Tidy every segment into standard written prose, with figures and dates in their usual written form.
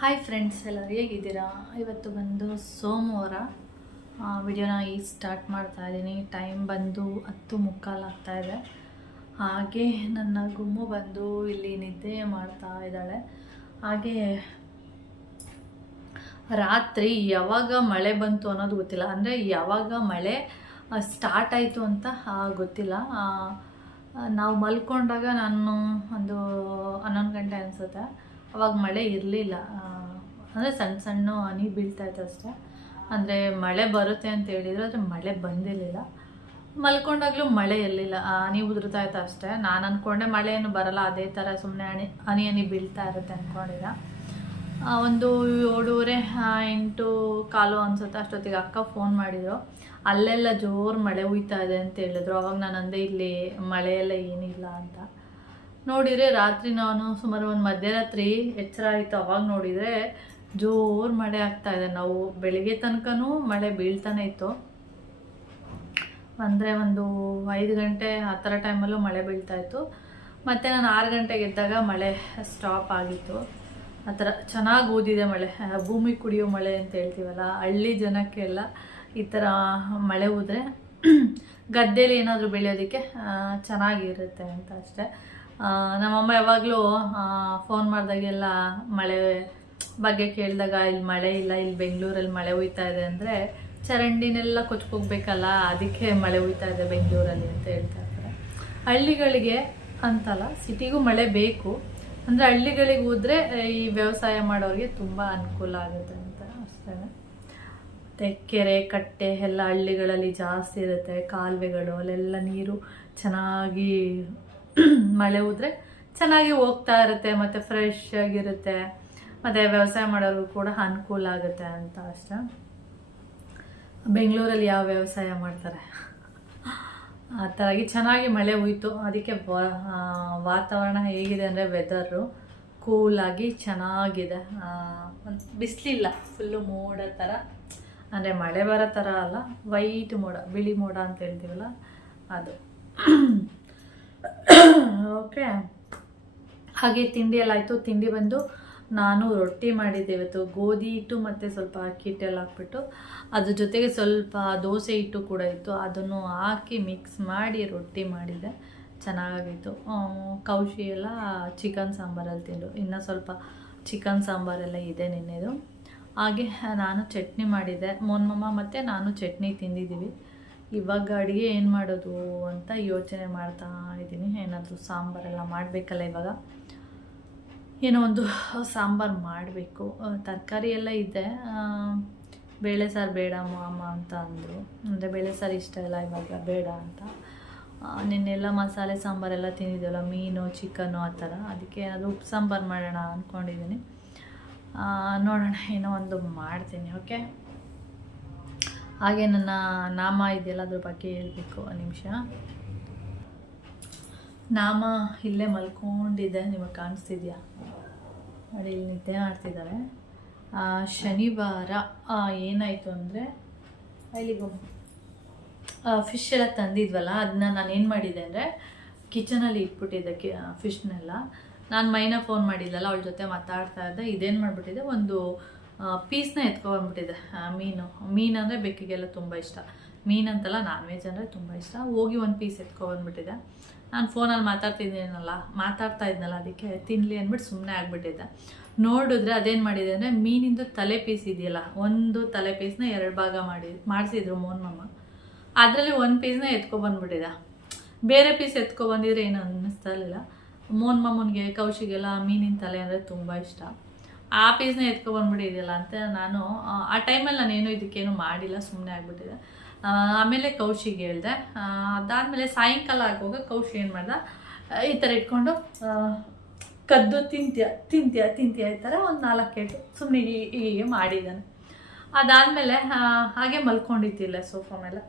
Hi friends, ಎಲ್ಲರೂ ಹೇಗಿದ್ದೀರಾ? ಇವತ್ತು ಬಂದು ಸೋಮವಾರ ವಿಡಿಯೋನ ಈಗ ಸ್ಟಾರ್ಟ್ ಮಾಡ್ತಾ ಇದ್ದೀನಿ. ಟೈಮ್ ಬಂದು 10:45 ಆಗ್ತಾಯಿದೆ. ಹಾಗೆ ನನ್ನ ಗುಮ್ಮು ಬಂದು ಇಲ್ಲಿ ನಿದ್ದೆ ಮಾಡ್ತಾ ಇದ್ದಾಳೆ. ಹಾಗೆ ರಾತ್ರಿ ಯಾವಾಗ ಮಳೆ ಬಂತು ಅನ್ನೋದು ಗೊತ್ತಿಲ್ಲ, ಅಂದರೆ ಯಾವಾಗ ಮಳೆ ಸ್ಟಾರ್ಟ್ ಆಯಿತು ಅಂತ ಗೊತ್ತಿಲ್ಲ. ನಾವು ಮಲ್ಕೊಂಡಾಗ ನಾನು ಒಂದು 11 ಗಂಟೆ ಅನಿಸುತ್ತೆ. ಅವಾಗ ಮಳೆ ಇರಲಿಲ್ಲ, ಅಂದರೆ ಸಣ್ಣ ಸಣ್ಣ ಹನಿ ಬೀಳ್ತಾಯಿತ್ತು ಅಷ್ಟೇ. ಅಂದರೆ ಮಳೆ ಬರುತ್ತೆ ಅಂತ ಹೇಳಿದ್ರು, ಆದರೆ ಮಳೆ ಬಂದಿರಲಿಲ್ಲ. ಮಲ್ಕೊಂಡಾಗಲೂ ಮಳೆ ಇರಲಿಲ್ಲ, ಹನಿ ಉದುರ್ತಾ ಇತ್ತು ಅಷ್ಟೇ. ನಾನು ಅಂದ್ಕೊಂಡೆ ಮಳೆ ಏನು ಬರಲ್ಲ, ಅದೇ ಥರ ಸುಮ್ಮನೆ ಹನಿ ಹನಿ ಬೀಳ್ತಾ ಇರುತ್ತೆ ಅಂದ್ಕೊಂಡಿದ್ದೆ. ಒಂದು 7:30 8:15 ಅನಿಸುತ್ತೆ ಅಷ್ಟೊತ್ತಿಗೆ ಅಕ್ಕ ಫೋನ್ ಮಾಡಿದರು. ಅಲ್ಲೆಲ್ಲ ಜೋರು ಮಳೆ ಹುಯ್ತಾ ಇದೆ ಅಂತ ಹೇಳಿದ್ರು. ಅವಾಗ ನಾನು ಅಂದೆ ಇಲ್ಲಿ ಮಳೆಯೆಲ್ಲ ಏನಿಲ್ಲ ಅಂತ. ನೋಡಿದರೆ ರಾತ್ರಿ ನಾನು ಸುಮಾರು ಒಂದು ಮಧ್ಯರಾತ್ರಿ ಎಚ್ಚರ ಆಯಿತು. ಅವಾಗ ನೋಡಿದರೆ ಜೋರು ಮಳೆ ಆಗ್ತಾಯಿದೆ. ನಾವು ಬೆಳಿಗ್ಗೆ ತನಕನೂ ಮಳೆ ಬೀಳ್ತಾನೆ ಇತ್ತು, ಅಂದರೆ ಒಂದು 5 ಗಂಟೆ ಆ ಥರ ಟೈಮಲ್ಲೂ ಮಳೆ ಬೀಳ್ತಾಯಿತ್ತು. ಮತ್ತು ನಾನು 6 ಗಂಟೆಗೆ ಎದ್ದಾಗ ಮಳೆ ಸ್ಟಾಪ್ ಆಗಿತ್ತು. ಆ ಥರ ಚೆನ್ನಾಗಿ ಓದಿದೆ ಮಳೆ, ಭೂಮಿ ಕುಡಿಯೋ ಮಳೆ ಅಂತ ಹೇಳ್ತೀವಲ್ಲ, ಹಳ್ಳಿ ಜನಕ್ಕೆಲ್ಲ ಈ ಥರ ಮಳೆ ಹೋದರೆ ಗದ್ದೆಯಲ್ಲಿ ಏನಾದರೂ ಬೆಳೆಯೋದಕ್ಕೆ ಚೆನ್ನಾಗಿರುತ್ತೆ ಅಂತ ಅಷ್ಟೇ. ನಮ್ಮಮ್ಮ ಯಾವಾಗಲೂ ಫೋನ್ ಮಾಡಿದಾಗೆಲ್ಲ ಮಳೆ ಬಗ್ಗೆ ಕೇಳಿದಾಗ ಇಲ್ಲಿ ಮಳೆ ಇಲ್ಲ, ಇಲ್ಲಿ ಬೆಂಗಳೂರಲ್ಲಿ ಮಳೆ ಹುಯ್ತಾ ಇದೆ ಅಂದರೆ ಚರಂಡಿನೆಲ್ಲ ಕೊಚ್ಕೋಗ್ಬೇಕಲ್ಲ, ಅದಕ್ಕೆ ಮಳೆ ಹುಯ್ತಾ ಇದೆ ಬೆಂಗಳೂರಲ್ಲಿ ಅಂತ ಹೇಳ್ತಾ ಇರ್ತಾರೆ. ಹಳ್ಳಿಗಳಿಗೆ ಅಂತಲ್ಲ, ಸಿಟಿಗೂ ಮಳೆ ಬೇಕು. ಅಂದರೆ ಹಳ್ಳಿಗಳಿಗೆ ಹೋದರೆ ಈ ವ್ಯವಸಾಯ ಮಾಡೋರಿಗೆ ತುಂಬ ಅನುಕೂಲ ಆಗುತ್ತೆ ಅಂತ ಅಷ್ಟೇ. ಮತ್ತು ಕೆರೆ ಕಟ್ಟೆ ಎಲ್ಲ ಹಳ್ಳಿಗಳಲ್ಲಿ ಜಾಸ್ತಿ ಇರುತ್ತೆ, ಕಾಲುವೆಗಳು ಅಲ್ಲೆಲ್ಲ ನೀರು ಚೆನ್ನಾಗಿ ಮಳೆ ಹೋದರೆ ಚೆನ್ನಾಗಿ ಹೋಗ್ತಾ ಇರುತ್ತೆ, ಮತ್ತು ಫ್ರೆಶ್ ಆಗಿರುತ್ತೆ, ಮತ್ತು ವ್ಯವಸಾಯ ಮಾಡೋರಿಗೂ ಕೂಡ ಅನುಕೂಲ ಆಗುತ್ತೆ ಅಂತ ಅಷ್ಟೇ. ಬೆಂಗಳೂರಲ್ಲಿ ಯಾವ ವ್ಯವಸಾಯ ಮಾಡ್ತಾರೆ? ಆ ಥರಾಗಿ ಚೆನ್ನಾಗಿ ಮಳೆ ಹೋಯ್ತು. ಅದಕ್ಕೆ ವಾತಾವರಣ ಹೇಗಿದೆ ಅಂದರೆ ವೆದರು ಕೂಲಾಗಿ ಚೆನ್ನಾಗಿದೆ. ಬಿಸಿಲಿಲ್ಲ, ಫುಲ್ಲು ಮೋಡ ಥರ, ಅಂದರೆ ಮಳೆ ಬರೋ ಥರ ಅಲ್ಲ, ವೈಟ್ ಮೋಡ, ಬಿಳಿ ಮೋಡ ಅಂತ ಹೇಳ್ತೀವಲ್ಲ ಅದು. ಓಕೆ, ಹಾಗೆ ತಿಂಡಿ ಎಲ್ಲ ಆಯಿತು. ತಿಂಡಿ ಬಂದು ನಾನು ರೊಟ್ಟಿ ಮಾಡಿದ್ದೆ ಇವತ್ತು. ಗೋಧಿ ಹಿಟ್ಟು ಮತ್ತು ಸ್ವಲ್ಪ ಅಕ್ಕಿ ಹಿಟ್ಟೆಲ್ಲ ಹಾಕ್ಬಿಟ್ಟು ಅದ್ರ ಜೊತೆಗೆ ಸ್ವಲ್ಪ ದೋಸೆ ಹಿಟ್ಟು ಕೂಡ ಇತ್ತು, ಅದನ್ನು ಹಾಕಿ ಮಿಕ್ಸ್ ಮಾಡಿ ರೊಟ್ಟಿ ಮಾಡಿದೆ. ಚೆನ್ನಾಗಿತ್ತು. ಕೌಶಿ ಎಲ್ಲ ಚಿಕನ್ ಸಾಂಬಾರಲ್ಲಿ ತಿಂದು, ಇನ್ನೂ ಸ್ವಲ್ಪ ಚಿಕನ್ ಸಾಂಬಾರೆಲ್ಲ ಇದೆ ನಿನ್ನೆದು. ಹಾಗೆ ನಾನು ಚಟ್ನಿ ಮಾಡಿದ್ದೆ. ಮೋನ್ಮಮ್ಮ ಮತ್ತು ನಾನು ಚಟ್ನಿ ತಿಂದಿದ್ದೀವಿ. ಇವಾಗ ಅಡುಗೆ ಏನು ಮಾಡೋದು ಅಂತ ಯೋಚನೆ ಮಾಡ್ತಾ ಇದ್ದೀನಿ. ಏನಾದರೂ ಸಾಂಬಾರೆಲ್ಲ ಮಾಡಬೇಕಲ್ಲ, ಇವಾಗ ಏನೋ ಒಂದು ಸಾಂಬಾರು ಮಾಡಬೇಕು. ತರಕಾರಿ ಎಲ್ಲ ಇದೆ. ಬೇಳೆ ಸಾರು ಬೇಡ ಅಮ್ಮ ಅಂತ ಅಂದರು, ಅಂದರೆ ಬೇಳೆ ಸಾರು ಇಷ್ಟ ಇಲ್ಲ ಇವಾಗ ಬೇಡ ಅಂತ. ನಿನ್ನೆಲ್ಲ ಮಸಾಲೆ ಸಾಂಬಾರೆಲ್ಲ ತಿಂದಿದ್ದೀವಲ್ಲ, ಮೀನು ಚಿಕನ್ನು ಆ ಥರ, ಅದಕ್ಕೆ ಏನಾದರೂ ಉಪ್ಪು ಸಾಂಬಾರು ಮಾಡೋಣ ಅಂದ್ಕೊಂಡಿದ್ದೀನಿ. ನೋಡೋಣ, ಏನೋ ಒಂದು ಮಾಡ್ತೀನಿ. ಓಕೆ, ಹಾಗೆ ನನ್ನ ನಾಮ ಇದೆಯಲ್ಲ, ಅದ್ರ ಬಗ್ಗೆ ಹೇಳಬೇಕು. ಒಂದು ನಿಮಿಷ. ನಾಮ ಇಲ್ಲೇ ಮಲ್ಕೊಂಡಿದ್ದೆ, ನಿಮಗೆ ಕಾಣಿಸ್ತಿದ್ಯಾ ನೋಡಿ, ಇಲ್ಲಿ ನಿದ್ದೆ ಮಾಡ್ತಿದ್ದಾಳೆ. ಶನಿವಾರ ಏನಾಯಿತು ಅಂದರೆ, ಇಲ್ಲಿಗೂ ಫಿಶ್ ಎಲ್ಲ ತಂದಿದ್ವಲ್ಲ, ಅದನ್ನ ನಾನು ಏನು ಮಾಡಿದ್ದೆ ಅಂದರೆ ಕಿಚನಲ್ಲಿ ಇಟ್ಬಿಟ್ಟಿದ್ದೆ ಫಿಶ್ನೆಲ್ಲ. ನಾನು ಮೈನಾ ಫೋನ್ ಮಾಡಿದ್ದಲ್ಲ, ಅವಳ ಜೊತೆ ಮಾತಾಡ್ತಾ ಇದ್ದೆ. ಇದೇನು ಮಾಡಿಬಿಟ್ಟಿದ್ದೆ, ಒಂದು ಪೀಸ್ನ ಎತ್ಕೊಬಂದ್ಬಿಟ್ಟಿದೆ. ಮೀನು ಅಂದರೆ ಬೆಕ್ಕಿಗೆಲ್ಲ ತುಂಬ ಇಷ್ಟ. ಮೀನಂತಲ್ಲ, ನಾನ್ ವೆಜ್ ಅಂದರೆ ತುಂಬ ಇಷ್ಟ. ಹೋಗಿ ಒಂದು ಪೀಸ್ ಎತ್ಕೊಬಂದ್ಬಿಟ್ಟಿದೆ. ನಾನು ಫೋನಲ್ಲಿ ಮಾತಾಡ್ತಾ ಇದ್ನಲ್ಲ, ಅದಕ್ಕೆ ತಿನ್ನಲಿ ಅಂದ್ಬಿಟ್ಟು ಸುಮ್ಮನೆ ಆಗಿಬಿಟ್ಟಿದ್ದೆ. ನೋಡಿದ್ರೆ ಅದೇನು ಮಾಡಿದೆ ಅಂದರೆ, ಮೀನಿಂದು ತಲೆ ಪೀಸ್ ಇದೆಯಲ್ಲ, ಒಂದು ತಲೆ ಪೀಸ್ನ 2 ಭಾಗ ಮಾಡಿಸಿದ್ರು ಮೋನ್ಮಮ್ಮ. ಅದರಲ್ಲಿ ಒಂದು ಪೀಸ್ನ ಎತ್ಕೊಬಂದ್ಬಿಟ್ಟಿದೆ. ಬೇರೆ ಪೀಸ್ ಎತ್ಕೊಬಂದಿದ್ರೆ ಏನು ಅನ್ನಿಸ್ತಾ ಇರಲಿಲ್ಲ. ಮೋನ್ಮಮ್ಮನಿಗೆ ಕೌಶಿಗೆಲ್ಲ ಮೀನಿನ ತಲೆ ಅಂದರೆ ತುಂಬ ಇಷ್ಟ. ಆ ಪೀಸ್ನ ಎತ್ಕೊಬಂದ್ಬಿಟ್ಟಿದೆಯಲ್ಲ ಅಂತ ನಾನು ಆ ಟೈಮಲ್ಲಿ ನಾನೇನು ಇದಕ್ಕೇನು ಮಾಡಿಲ್ಲ, ಸುಮ್ಮನೆ ಆಗಿಬಿಟ್ಟಿದೆ. ಆಮೇಲೆ ಕೌಶಿಗೆ ಹೇಳಿದೆ. ಅದಾದಮೇಲೆ ಸಾಯಂಕಾಲ ಆಗುವಾಗ ಕೌಶಿ ಏನು ಮಾಡ್ದೆ, ಈ ಥರ ಇಟ್ಕೊಂಡು ಕದ್ದು ತಿಂತೀಯ ಈ ಥರ ಒಂದು 4 ಏಟು ಸುಮ್ಮನೆ ಹೀಗೆ ಮಾಡಿದ್ದಾನೆ. ಅದಾದಮೇಲೆ ಹಾಗೆ ಮಲ್ಕೊಂಡಿದ್ದಿಲ್ಲ ಸೋಫಾ ಮೇಲೆ.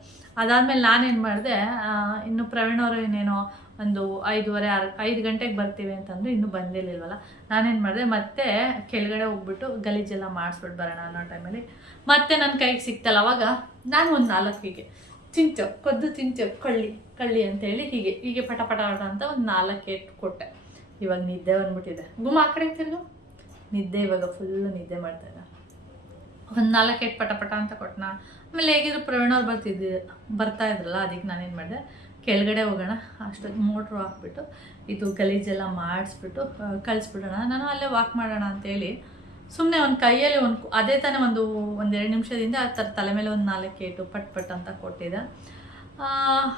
ಅದಾದಮೇಲೆ ನಾನೇನು ಮಾಡಿದೆ, ಇನ್ನು ಪ್ರವೀಣ್ ಅವರು ಇನ್ನೇನೋ ಒಂದು 5 ಗಂಟೆಗೆ ಬರ್ತೀವಿ ಅಂತಂದು ಇನ್ನೂ ಬಂದಿರಲಿಲ್ವಲ್ಲ. ನಾನೇನು ಮಾಡಿದೆ, ಮತ್ತೆ ಕೆಳಗಡೆ ಹೋಗ್ಬಿಟ್ಟು ಗಲೀಜೆಲ್ಲ ಮಾಡಿಸ್ಬಿಟ್ಟು ಬರೋಣ ಅನ್ನೋ ಟೈಮಲ್ಲಿ ಮತ್ತೆ ನನ್ನ ಕೈಗೆ ಸಿಕ್ತಲ್ಲ, ಅವಾಗ ನಾನು ಒಂದು 4 ಕದ್ದು ತಿಂತೀವಿ ಕಳ್ಳಿ ಅಂತೇಳಿ ಹೀಗೆ ಪಟ ಅಂತ ಒಂದು 4 ಏಟು ಕೊಟ್ಟೆ. ಇವಾಗ ನಿದ್ದೆ ಬಂದ್ಬಿಟ್ಟಿದೆ. ಗುಮ್ಮ ಆ ಕಡೆ ತಿರ್ಗು, ನಿದ್ದೆ ಇವಾಗ ಫುಲ್ಲು ನಿದ್ದೆ ಮಾಡ್ತಾಯಿದ್ದ. ಒಂದು 4 ಏಟು ಪಟ ಪಟ ಅಂತ ಕೊಟ್ಟನ. ಆಮೇಲೆ ಹೇಗಿದ್ರು ಪ್ರವೀಣ್ ಅವ್ರು ಬರ್ತಾ ಇದ್ರಲ್ಲ, ಅದಕ್ಕೆ ನಾನೇನು ಮಾಡಿದೆ, ಕೆಳಗಡೆ ಹೋಗೋಣ, ಅಷ್ಟೊಂದು ಮೋಟ್ರು ಹಾಕ್ಬಿಟ್ಟು ಇದು ಗಲೀಜೆಲ್ಲ ಮಾಡಿಸ್ಬಿಟ್ಟು ಕಳಿಸ್ಬಿಡೋಣ, ನಾನು ಅಲ್ಲೇ ವಾಕ್ ಮಾಡೋಣ ಅಂತೇಳಿ ಸುಮ್ಮನೆ ಒಂದು ಕೈಯಲ್ಲಿ ಅದೇ ತಾನೇ ಒಂದು 2 ನಿಮಿಷದಿಂದ ಆ ಥರ ತಲೆ ಮೇಲೆ ಒಂದು 4 ಏಟು ಪಟ್ ಪಟ್ ಅಂತ ಕೊಟ್ಟಿದ್ದೆ.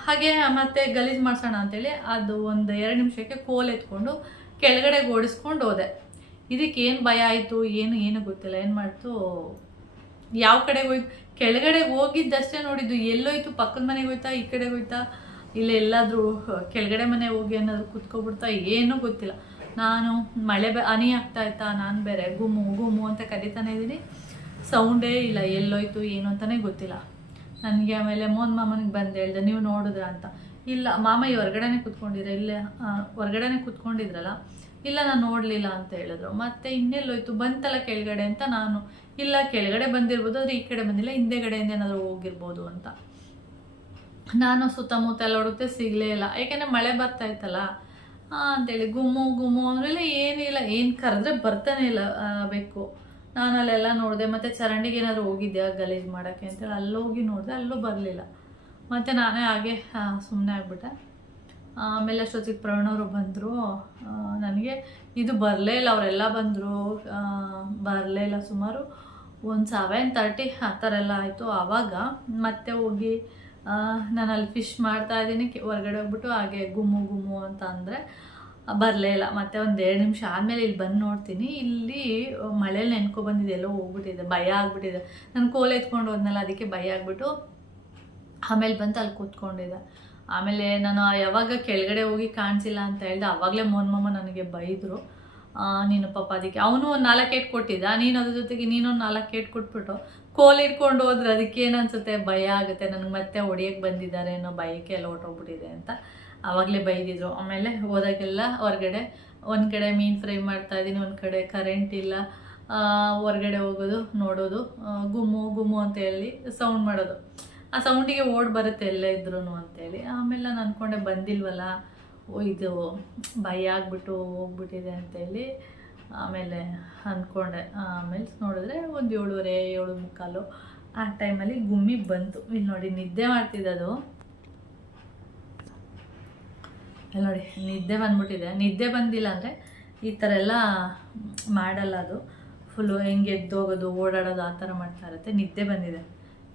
ಹಾಗೆ ಮತ್ತೆ ಗಲೀಜು ಮಾಡಿಸೋಣ ಅಂತೇಳಿ ಅದು ಒಂದು 2 ನಿಮಿಷಕ್ಕೆ ಕೋಲ್ ಎತ್ಕೊಂಡು ಕೆಳಗಡೆ ಓಡಿಸ್ಕೊಂಡು ಹೋದೆ. ಇದಕ್ಕೆ ಏನು ಭಯ ಆಯಿತು ಏನು ಗೊತ್ತಿಲ್ಲ, ಏನು ಮಾಡ್ತು, ಯಾವ ಕಡೆಗೆ ಹೋಯ್ತು, ಕೆಳಗಡೆ ಹೋಗಿದ್ದಷ್ಟೇ ನೋಡಿದ್ದು, ಎಲ್ಲೋಯ್ತು, ಪಕ್ಕದ ಮನೆಗೆ ಹೋಯ್ತಾ, ಈ ಕಡೆಗೆ ಹೋಯ್ತಾ, ಇಲ್ಲ ಎಲ್ಲಾದರೂ ಕೆಳಗಡೆ ಮನೆ ಹೋಗಿ ಏನಾದರೂ ಕುತ್ಕೊಬಿಡ್ತಾ, ಏನೂ ಗೊತ್ತಿಲ್ಲ. ನಾನು ಮಳೆ ಹನಿ ಆಗ್ತಾ ಇತ್ತಾ, ನಾನು ಬೇರೆ ಗುಮ್ಮು ಗುಮ್ಮು ಅಂತ ಕರೀತಾನೆ ಇದ್ದೀನಿ, ಸೌಂಡೇ ಇಲ್ಲ, ಎಲ್ಲೋಯ್ತು ಏನು ಅಂತಲೇ ಗೊತ್ತಿಲ್ಲ ನನಗೆ. ಆಮೇಲೆ ಮೋಹನ್ ಮಾಮನಿಗೆ ಬಂದು ಹೇಳ್ದೆ, ನೀವು ನೋಡಿದ್ರ ಅಂತ. ಇಲ್ಲ ಮಾಮ ಈ ಹೊರ್ಗಡೆನೇ ಕೂತ್ಕೊಂಡಿದ್ರೆ, ಇಲ್ಲೇ ಹೊರ್ಗಡೆನೇ ಕೂತ್ಕೊಂಡಿದ್ರಲ್ಲ, ಇಲ್ಲ ನಾನು ನೋಡಲಿಲ್ಲ ಅಂತ ಹೇಳಿದ್ರು. ಮತ್ತು ಇನ್ನೆಲ್ಲೋಯ್ತು, ಬಂತಲ್ಲ ಕೆಳಗಡೆ ಅಂತ ನಾನು, ಇಲ್ಲ ಕೆಳಗಡೆ ಬಂದಿರ್ಬೋದು, ಆದರೆ ಈ ಕಡೆ ಬಂದಿಲ್ಲ, ಹಿಂದೆಗಡೆಯಿಂದ ಏನಾದರೂ ಹೋಗಿರ್ಬೋದು ಅಂತ. ನಾನು ಸುತ್ತಮುತ್ತ ಎಲ್ಲ ಹುಡುಕ್ತೆ, ಸಿಗಲೇ ಇಲ್ಲ, ಯಾಕೆಂದರೆ ಮಳೆ ಬರ್ತಾ ಇತ್ತಲ್ಲ ಅಂತೇಳಿ. ಗುಮ್ಮು ಗುಮ್ಮು ಅಂದ್ರೆಲ್ಲ ಏನಿಲ್ಲ, ಏನು ಕರೆದ್ರೆ ಬರ್ತಾನೆ ಇಲ್ಲ ಬೇಕು. ನಾನು ಅಲ್ಲೆಲ್ಲ ನೋಡಿದೆ, ಮತ್ತು ಚರಂಡಿಗೆ ಏನಾದರೂ ಹೋಗಿದ್ದೆ ಗಲೀಜು ಮಾಡೋಕ್ಕೆ ಅಂತೇಳಿ ಅಲ್ಲೋಗಿ ನೋಡಿದೆ, ಅಲ್ಲೂ ಬರಲಿಲ್ಲ. ಮತ್ತು ನಾನೇ ಹಾಗೆ ಸುಮ್ಮನೆ ಆಗ್ಬಿಟ್ಟೆ. ಆಮೇಲೆ ಅಷ್ಟೊತ್ತಿಗೆ ಪ್ರವೀಣವರು ಬಂದರು. ನನಗೆ ಇದು ಬರಲೇ ಇಲ್ಲ, ಅವರೆಲ್ಲ ಬಂದರು, ಬರಲೇ ಇಲ್ಲ. ಸುಮಾರು ಒಂದು 7:30 ಆ ಥರ ಎಲ್ಲ ಆಯಿತು. ಆವಾಗ ಮತ್ತೆ ಹೋಗಿ ನಾನು ಅಲ್ಲಿ ಫಿಶ್ ಮಾಡ್ತಾಯಿದ್ದೀನಿ, ಹೊರಗಡೆ ಹೋಗ್ಬಿಟ್ಟು ಹಾಗೆ ಗುಮ್ಮು ಗುಮ್ಮು ಅಂತ ಅಂದರೆ ಬರಲೇ ಇಲ್ಲ. ಮತ್ತು ಒಂದು 2 ನಿಮಿಷ ಆದಮೇಲೆ ಇಲ್ಲಿ ಬಂದು ನೋಡ್ತೀನಿ, ಇಲ್ಲಿ ಮಳೇಲಿ ನೆನ್ಕೊ ಬಂದಿದೆ, ಎಲ್ಲೋ ಹೋಗ್ಬಿಟ್ಟಿದೆ, ಭಯ ಆಗಿಬಿಟ್ಟಿದೆ. ನಾನು ಕೋಲ್ ಎತ್ಕೊಂಡು ಹೋದ್ನಲ್ಲ, ಅದಕ್ಕೆ ಭಯ ಆಗಿಬಿಟ್ಟು ಆಮೇಲೆ ಬಂತು ಅಲ್ಲಿ ಕೂತ್ಕೊಂಡಿದ್ದೆ. ಆಮೇಲೆ ನಾನು ಯಾವಾಗ ಕೆಳಗಡೆ ಹೋಗಿ ಕಾಣಿಸಿಲ್ಲ ಅಂತ ಹೇಳಿದೆ, ಆವಾಗಲೇ ಮೋಹನ್ ಮಾಮ ನನಗೆ ಬೈದರು, ನೀನು ಪಾಪ ಅದಕ್ಕೆ ಅವನು ಒಂದು 4 ಏಟು ಕೊಟ್ಟಿದ್ದ, ನೀನು ಅದ್ರ ಜೊತೆಗೆ ನೀನೊಂದು 4 ಏಟು ಕೊಟ್ಬಿಟ್ಟು ಕೋಲ್ ಇಟ್ಕೊಂಡು ಹೋದ್ರೆ ಅದಕ್ಕೆ ಏನನ್ಸುತ್ತೆ, ಭಯ ಆಗುತ್ತೆ, ನನಗೆ ಮತ್ತೆ ಹೊಡಿಯೋಕ್ಕೆ ಬಂದಿದ್ದಾರೆ ಅನ್ನೋ ಭಯಕ್ಕೆ ಎಲ್ಲ ಹೊಟ್ಟೋಗ್ಬಿಟ್ಟಿದೆ ಅಂತ ಆವಾಗಲೇ ಬೈದಿದ್ರು. ಆಮೇಲೆ ಹೋದಾಗೆಲ್ಲ ಹೊರಗಡೆ ಒಂದು ಕಡೆ ಮೀನು ಫ್ರೈ ಮಾಡ್ತಾಯಿದ್ದೀನಿ, ಒಂದು ಕಡೆ ಕರೆಂಟ್ ಇಲ್ಲ, ಹೊರಗಡೆ ಹೋಗೋದು ನೋಡೋದು, ಗುಮ್ಮು ಗುಮ್ಮು ಅಂತ ಹೇಳಿ ಸೌಂಡ್ ಮಾಡೋದು, ಆ ಸೌಂಡಿಗೆ ಓಡ್ ಬರುತ್ತೆ ಎಲ್ಲ ಇದ್ರೂ ಅಂತೇಳಿ. ಆಮೇಲೆ ನಾನು ಅಂದ್ಕೊಂಡೆ ಬಂದಿಲ್ವಲ್ಲ, ಇದು ಭಯ ಆಗಿಬಿಟ್ಟು ಹೋಗ್ಬಿಟ್ಟಿದೆ ಅಂತೇಳಿ ಆಮೇಲೆ ಅಂದ್ಕೊಂಡೆ. ಆಮೇಲೆ ನೋಡಿದ್ರೆ ಒಂದು 7:30 7:45 ಆ ಟೈಮಲ್ಲಿ ಗುಮ್ಮಿ ಬಂತು. ಇಲ್ಲಿ ನೋಡಿ ನಿದ್ದೆ ಮಾಡ್ತಿದ್ದದು, ಅಲ್ಲಿ ನೋಡಿ ನಿದ್ದೆ ಬಂದ್ಬಿಟ್ಟಿದೆ. ನಿದ್ದೆ ಬಂದಿಲ್ಲ ಅಂದರೆ ಈ ಥರ ಎಲ್ಲ ಮಾಡಲ್ಲ, ಅದು ಫುಲ್ಲು ಹೆಂಗೆ ಎದ್ದೋಗೋದು ಓಡಾಡೋದು ಆ ಥರ ಮಾಡ್ತಾ ಇರುತ್ತೆ. ನಿದ್ದೆ ಬಂದಿದೆ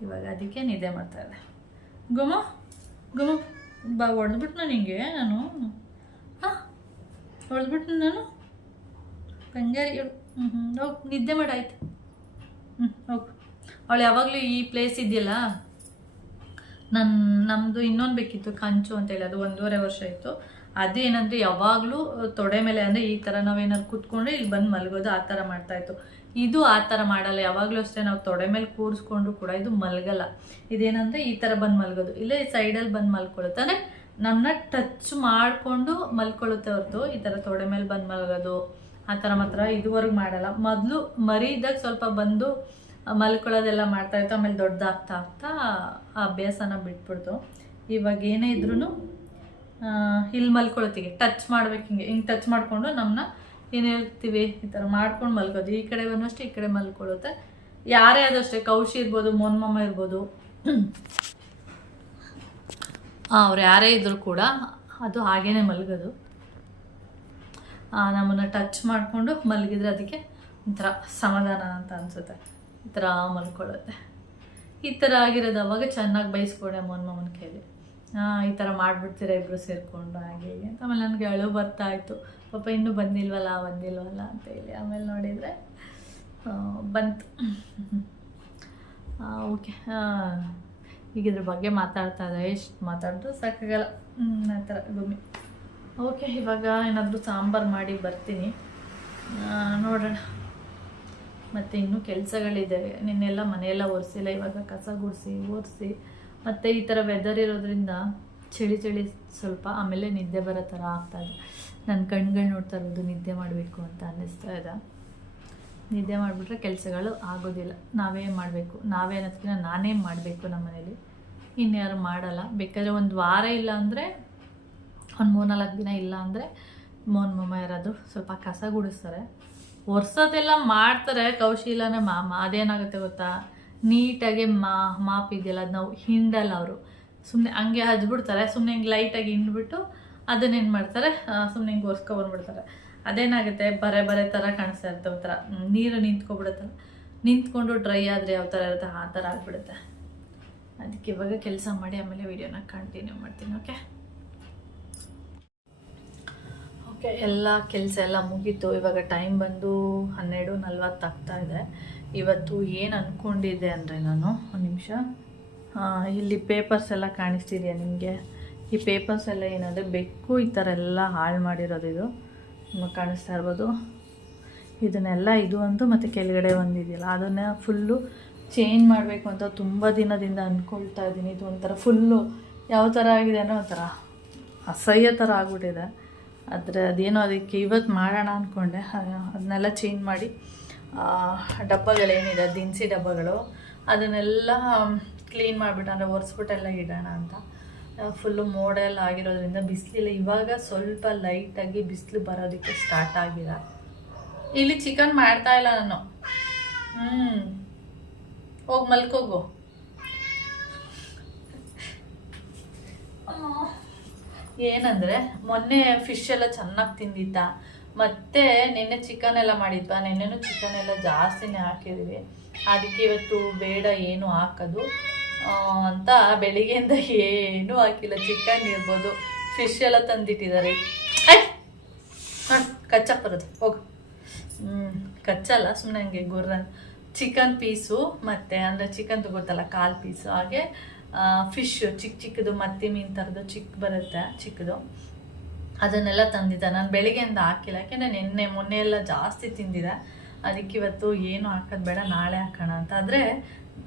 ಇವಾಗ, ಅದಕ್ಕೆ ನಿದ್ದೆ ಮಾಡ್ತಾಯಿದ್ದೆ. ಗುಮ್ಮ ಗುಮ್ಮ ಬಾ, ಹೊಡೆದ್ಬಿಟ್ಟು ನಾನು ಹಿಂಗೆ ನಾನು ಹೊಡೆದ್ಬಿಟ್ಟು ನಾನು ಕಂಜಾರಿ ಹೋಗಿ ನಿದ್ದೆ ಮಾಡಾಯ್ತು. ಹೋಗು. ಅವಳು ಯಾವಾಗಲೂ ಈ ಪ್ಲೇಸ್ ಇದೆಯಲ್ಲ, ನಮ್ಮದು ಇನ್ನೊಂದು ಬೇಕಿತ್ತು ಕಂಚು ಅಂತೇಳಿ, ಅದು 1.5 ವರ್ಷ ಇತ್ತು. ಅದೇನಂದರೆ ಯಾವಾಗಲೂ ತೊಡೆ ಮೇಲೆ ಅಂದರೆ ಈ ಥರ ನಾವೇನಾದ್ರು ಕೂತ್ಕೊಂಡ್ರೆ ಇಲ್ಲಿ ಬಂದು ಮಲಗೋದು ಆ ಥರ ಮಾಡ್ತಾಯಿತ್ತು. ಇದು ಆ ಥರ ಮಾಡಲ್ಲ, ಯಾವಾಗಲೂ ಅಷ್ಟೇ ನಾವು ತೊಡೆ ಮೇಲೆ ಕೂರಿಸ್ಕೊಂಡ್ರು ಕೂಡ ಇದು ಮಲಗಲ್ಲ. ಇದೇನಂದರೆ ಈ ಥರ ಬಂದು ಮಲಗೋದು, ಇಲ್ಲೇ ಸೈಡಲ್ಲಿ ಬಂದು ಮಲ್ಕೊಳ್ಳುತ್ತೆ, ಅಂದರೆ ನಮ್ಮನ್ನ ಟಚ್ ಮಾಡಿಕೊಂಡು ಮಲ್ಕೊಳ್ಳುತ್ತೆ ಹೊರತು ಈ ಥರ ತೊಡೆ ಮೇಲೆ ಬಂದು ಮಲಗೋದು ಆ ಥರ ಮಾತ್ರ ಇದುವರೆಗೂ ಮಾಡಲ್ಲ. ಮೊದಲು ಮರಿ ಇದ್ದಾಗ ಸ್ವಲ್ಪ ಬಂದು ಮಲ್ಕೊಳ್ಳೋದೆಲ್ಲ ಮಾಡ್ತಾಯಿತ್ತು, ಆಮೇಲೆ ದೊಡ್ಡದಾಗ್ತಾ ಆಗ್ತಾ ಆ ಅಭ್ಯಾಸನ ಬಿಟ್ಬಿಡ್ತು. ಇವಾಗ ಏನೇ ಇದ್ರೂ ಇಲ್ಲಿ ಮಲ್ಕೊಳ್ಳೋತ್ತಿಗೆ ಟಚ್ ಮಾಡ್ಬೇಕು, ಹಿಂಗೆ ಟಚ್ ಮಾಡಿಕೊಂಡು ನಮ್ಮನ್ನ ಏನು ಹೇಳ್ತೀವಿ ಈ ಥರ ಮಾಡ್ಕೊಂಡು ಮಲ್ಕೋದು. ಈ ಕಡೆ ಬಂದಷ್ಟು ಈ ಕಡೆ ಮಲ್ಕೊಳ್ಳುತ್ತೆ. ಯಾರೇ ಆದಷ್ಟೇ, ಕೌಶಿ ಇರ್ಬೋದು, ಮೋಹನ್ ಮಾಮ ಇರ್ಬೋದು, ಅವ್ರು ಯಾರೇ ಇದ್ದರೂ ಕೂಡ ಅದು ಹಾಗೇ ಮಲಗೋದು. ನಮ್ಮನ್ನು ಟಚ್ ಮಾಡಿಕೊಂಡು ಮಲಗಿದ್ರೆ ಅದಕ್ಕೆ ಒಂಥರ ಸಮಾಧಾನ ಅಂತ ಅನಿಸುತ್ತೆ, ಈ ಥರ ಮಲ್ಕೊಳ್ಳುತ್ತೆ. ಈ ಥರ ಆಗಿರೋದು ಅವಾಗ ಚೆನ್ನಾಗಿ ಬೈಸ್ಕೊಂಡೆ ಮೋಹನ್ ಮಾಮನ ಕೈಲಿ, ಈ ಥರ ಮಾಡಿಬಿಡ್ತೀರ ಇಬ್ಬರು ಸೇರಿಕೊಂಡು ಹಾಗೆ ಹೀಗೆ ಅಂತ. ಆಮೇಲೆ ನನಗೆ ಅಳು ಬರ್ತಾಯಿತ್ತು, ಪಾಪ ಇನ್ನೂ ಬಂದಿಲ್ವಲ್ಲ ಅಂತೇಳಿ. ಆಮೇಲೆ ನೋಡಿದರೆ ಬಂತು. ಓಕೆ, ಈಗ ಇದ್ರ ಬಗ್ಗೆ ಮಾತಾಡ್ತಾ ಇದೆ, ಎಷ್ಟು ಮಾತಾಡಿದ್ರು ಸಾಕಾಗಲ್ಲ ಆ ಥರ ಗುಮ್ಮಿ. ಓಕೆ, ಇವಾಗ ಏನಾದರೂ ಸಾಂಬಾರು ಮಾಡಿ ಬರ್ತೀನಿ, ನೋಡೋಣ. ಮತ್ತು ಇನ್ನೂ ಕೆಲಸಗಳಿದೆ, ನಿನ್ನೆಲ್ಲ ಮನೆಯೆಲ್ಲ ಒರೆಸಿಲ್ಲ, ಇವಾಗ ಕಸ ಗುಡಿಸಿ ಒರೆಸಿ. ಮತ್ತು ಈ ಥರ ವೆದರ್ ಇರೋದ್ರಿಂದ ಚಳಿ ಸ್ವಲ್ಪ, ಆಮೇಲೆ ನಿದ್ದೆ ಬರೋ ಥರ ಆಗ್ತಾಯಿದೆ. ನನ್ನ ಕಣ್ಗಳು ನೋಡ್ತಾ ಇರೋದು ನಿದ್ದೆ ಮಾಡಬೇಕು ಅಂತ ಅನ್ನಿಸ್ತಾ ಇದೆ. ನಿದ್ದೆ ಮಾಡಿಬಿಟ್ರೆ ಕೆಲಸಗಳು ಆಗೋದಿಲ್ಲ, ನಾವೇ ಮಾಡಬೇಕು. ನಾವೇನತ್ಕಿನ ನಾನೇ ಮಾಡಬೇಕು ನಮ್ಮ ಮನೇಲಿ, ಇನ್ಯಾರು ಮಾಡಲ್ಲ. ಬೇಕಾದರೆ ಒಂದು ವಾರ ಇಲ್ಲ ಅಂದರೆ ಒಂದು 3-4 ದಿನ ಇಲ್ಲ ಅಂದರೆ ಮೋಹನ್ ಮಾಮ ಯಾರಾದರೂ ಸ್ವಲ್ಪ ಕಸ ಗುಡಿಸ್ತಾರೆ. ಒರ್ಸೋದೆಲ್ಲ ಮಾಡ್ತಾರೆ ಕೌಶೀಲನೇ ಮಾಮ. ಅದೇನಾಗುತ್ತೆ ಗೊತ್ತಾ, ನೀಟಾಗಿ ಮಾಪ್ ಇದೆಯಲ್ಲ ಅದು ನಾವು ಹಿಂಡಲ್ಲ ಅವರು, ಸುಮ್ಮನೆ ಹಂಗೆ ಹಚ್ಬಿಡ್ತಾರೆ. ಸುಮ್ಮನೆ ಹಿಂಗೆ ಲೈಟಾಗಿ ಹಿಂಡ್ಬಿಟ್ಟು ಅದನ್ನೇನು ಮಾಡ್ತಾರೆ, ಸುಮ್ಮನೆ ಹಿಂಗೆ ಒರ್ಸ್ಕೊಬಂದ್ಬಿಡ್ತಾರೆ. ಅದೇನಾಗುತ್ತೆ, ಬರೆ ಥರ ಕಾಣಿಸ್ತಾ ಇರುತ್ತೆ, ಒಂಥರ ನೀರು ನಿಂತ್ಕೊಬಿಡುತ್ತಲ್ಲ, ನಿಂತ್ಕೊಂಡು ಡ್ರೈ ಆದರೆ ಯಾವ ಥರ ಇರುತ್ತೆ ಆ ಥರ ಆಗಿಬಿಡುತ್ತೆ. ಅದಕ್ಕೆ ಇವಾಗ ಕೆಲಸ ಮಾಡಿ ಆಮೇಲೆ ವಿಡಿಯೋನ ಕಂಟಿನ್ಯೂ ಮಾಡ್ತೀನಿ. ಓಕೆ, ಎಲ್ಲ ಕೆಲಸ ಎಲ್ಲ ಮುಗೀತು. ಇವಾಗ ಟೈಮ್ ಬಂದು 12:40 ಆಗ್ತಾ ಇದೆ. ಇವತ್ತು ಏನು ಅಂದ್ಕೊಂಡಿದ್ದೆ ಅಂದರೆ, ನಾನು ಒಂದು ನಿಮಿಷ, ಇಲ್ಲಿ ಪೇಪರ್ಸ್ ಎಲ್ಲ ಕಾಣಿಸ್ತಿದೆಯಾ ನಿಮಗೆ? ಈ ಪೇಪರ್ಸ್ ಎಲ್ಲ ಏನಂದರೆ ಬೆಕ್ಕು ಈ ಥರ ಎಲ್ಲ ಹಾಳು ಮಾಡಿರೋದು. ಇದು ನಿಮಗೆ ಕಾಣಿಸ್ತಾ ಇರ್ಬೋದು. ಇದನ್ನೆಲ್ಲ ಇದು ಒಂದು ಮತ್ತು ಕೆಳಗಡೆ ಒಂದಿದೆಯಲ್ಲ ಅದನ್ನು ಫುಲ್ಲು ಚೇಂಜ್ ಮಾಡಬೇಕು ಅಂತ ತುಂಬ ದಿನದಿಂದ ಅಂದ್ಕೊಳ್ತಾ ಇದ್ದೀನಿ. ಇದು ಒಂಥರ ಫುಲ್ಲು ಯಾವ ಥರ ಆಗಿದೆ ಅಂದರೆ ಒಂಥರ ಅಸಹ್ಯ ಥರ ಆಗ್ಬಿಟ್ಟಿದೆ. ಆದರೆ ಅದೇನೋ ಅದಕ್ಕೆ ಇವತ್ತು ಮಾಡೋಣ ಅಂದ್ಕೊಂಡೆ. ಅದನ್ನೆಲ್ಲ ಚೇಂಜ್ ಮಾಡಿ ಡಬ್ಬಗಳೇನಿದೆ ದಿನಸಿ ಡಬ್ಬಗಳು ಅದನ್ನೆಲ್ಲ ಕ್ಲೀನ್ ಮಾಡಿಬಿಟ್ಟು ಅಂದರೆ ಒರೆಸ್ಬಿಟ್ಟೆಲ್ಲ ಇಡೋಣ ಅಂತ. ಫುಲ್ಲು ಮೋಡೆಲ್ಲ ಆಗಿರೋದ್ರಿಂದ ಬಿಸಿಲಿಲ್ಲ. ಇವಾಗ ಸ್ವಲ್ಪ ಲೈಟಾಗಿ ಬಿಸಿಲು ಬರೋದಕ್ಕೆ ಸ್ಟಾರ್ಟ್ ಆಗಿದೆ. ಇಲ್ಲಿ ಚಿಕನ್ ಮಾಡ್ತಾ ಇಲ್ಲ ನಾನು. ಹೋಗಿ ಮಲ್ಕೋಗು. ಏನಂದರೆ ಮೊನ್ನೆ ಫಿಶ್ ಎಲ್ಲ ಚೆನ್ನಾಗಿ ತಿಂದಿದ್ದ, ಮತ್ತು ನಿನ್ನೆ ಚಿಕನ್ ಎಲ್ಲ ಮಾಡಿದ್ವಾ. ನಿನ್ನೆನೂ ಚಿಕನ್ ಎಲ್ಲ ಜಾಸ್ತಿನೇ ಹಾಕಿದ್ವಿ. ಅದಕ್ಕೆ ಇವತ್ತು ಬೇಡ ಏನು ಹಾಕೋದು ಅಂತ ಬೆಳಿಗ್ಗೆಯಿಂದ ಏನೂ ಹಾಕಿಲ್ಲ. ಚಿಕನ್ ಇರ್ಬೋದು, ಫಿಶ್ ಎಲ್ಲ ತಂದಿಟ್ಟಿದ್ದಾರೆ. ಕಚ್ಚಕ್ಕೆ ಬರೋದು ಹೋಗು. ಕಚ್ಚಲ್ಲ, ಸುಮ್ಮನೆ ಹಂಗೆ ಗುರ್ರ. ಚಿಕನ್ ಪೀಸು ಮತ್ತು ಅಂದರೆ ಚಿಕನ್ ಗೊತ್ತಲ್ಲ, ಕಾಲು ಪೀಸು, ಹಾಗೆ ಫಿಶ್ ಚಿಕ್ಕದು ಮತ್ತಿ ಮೀನು ಥರದ್ದು ಬರುತ್ತೆ ಚಿಕ್ಕದು, ಅದನ್ನೆಲ್ಲ ತಂದಿದ್ದೆ. ನಾನು ಬೆಳಿಗ್ಗೆಯಿಂದ ಹಾಕಿಲ್ಲ, ಯಾಕೆಂದರೆ ಮೊನ್ನೆ ಎಲ್ಲ ಜಾಸ್ತಿ ತಿಂದಿದೆ. ಅದಕ್ಕೆ ಇವತ್ತು ಏನು ಹಾಕೋದು ಬೇಡ, ನಾಳೆ ಹಾಕೋಣ ಅಂತ. ಆದರೆ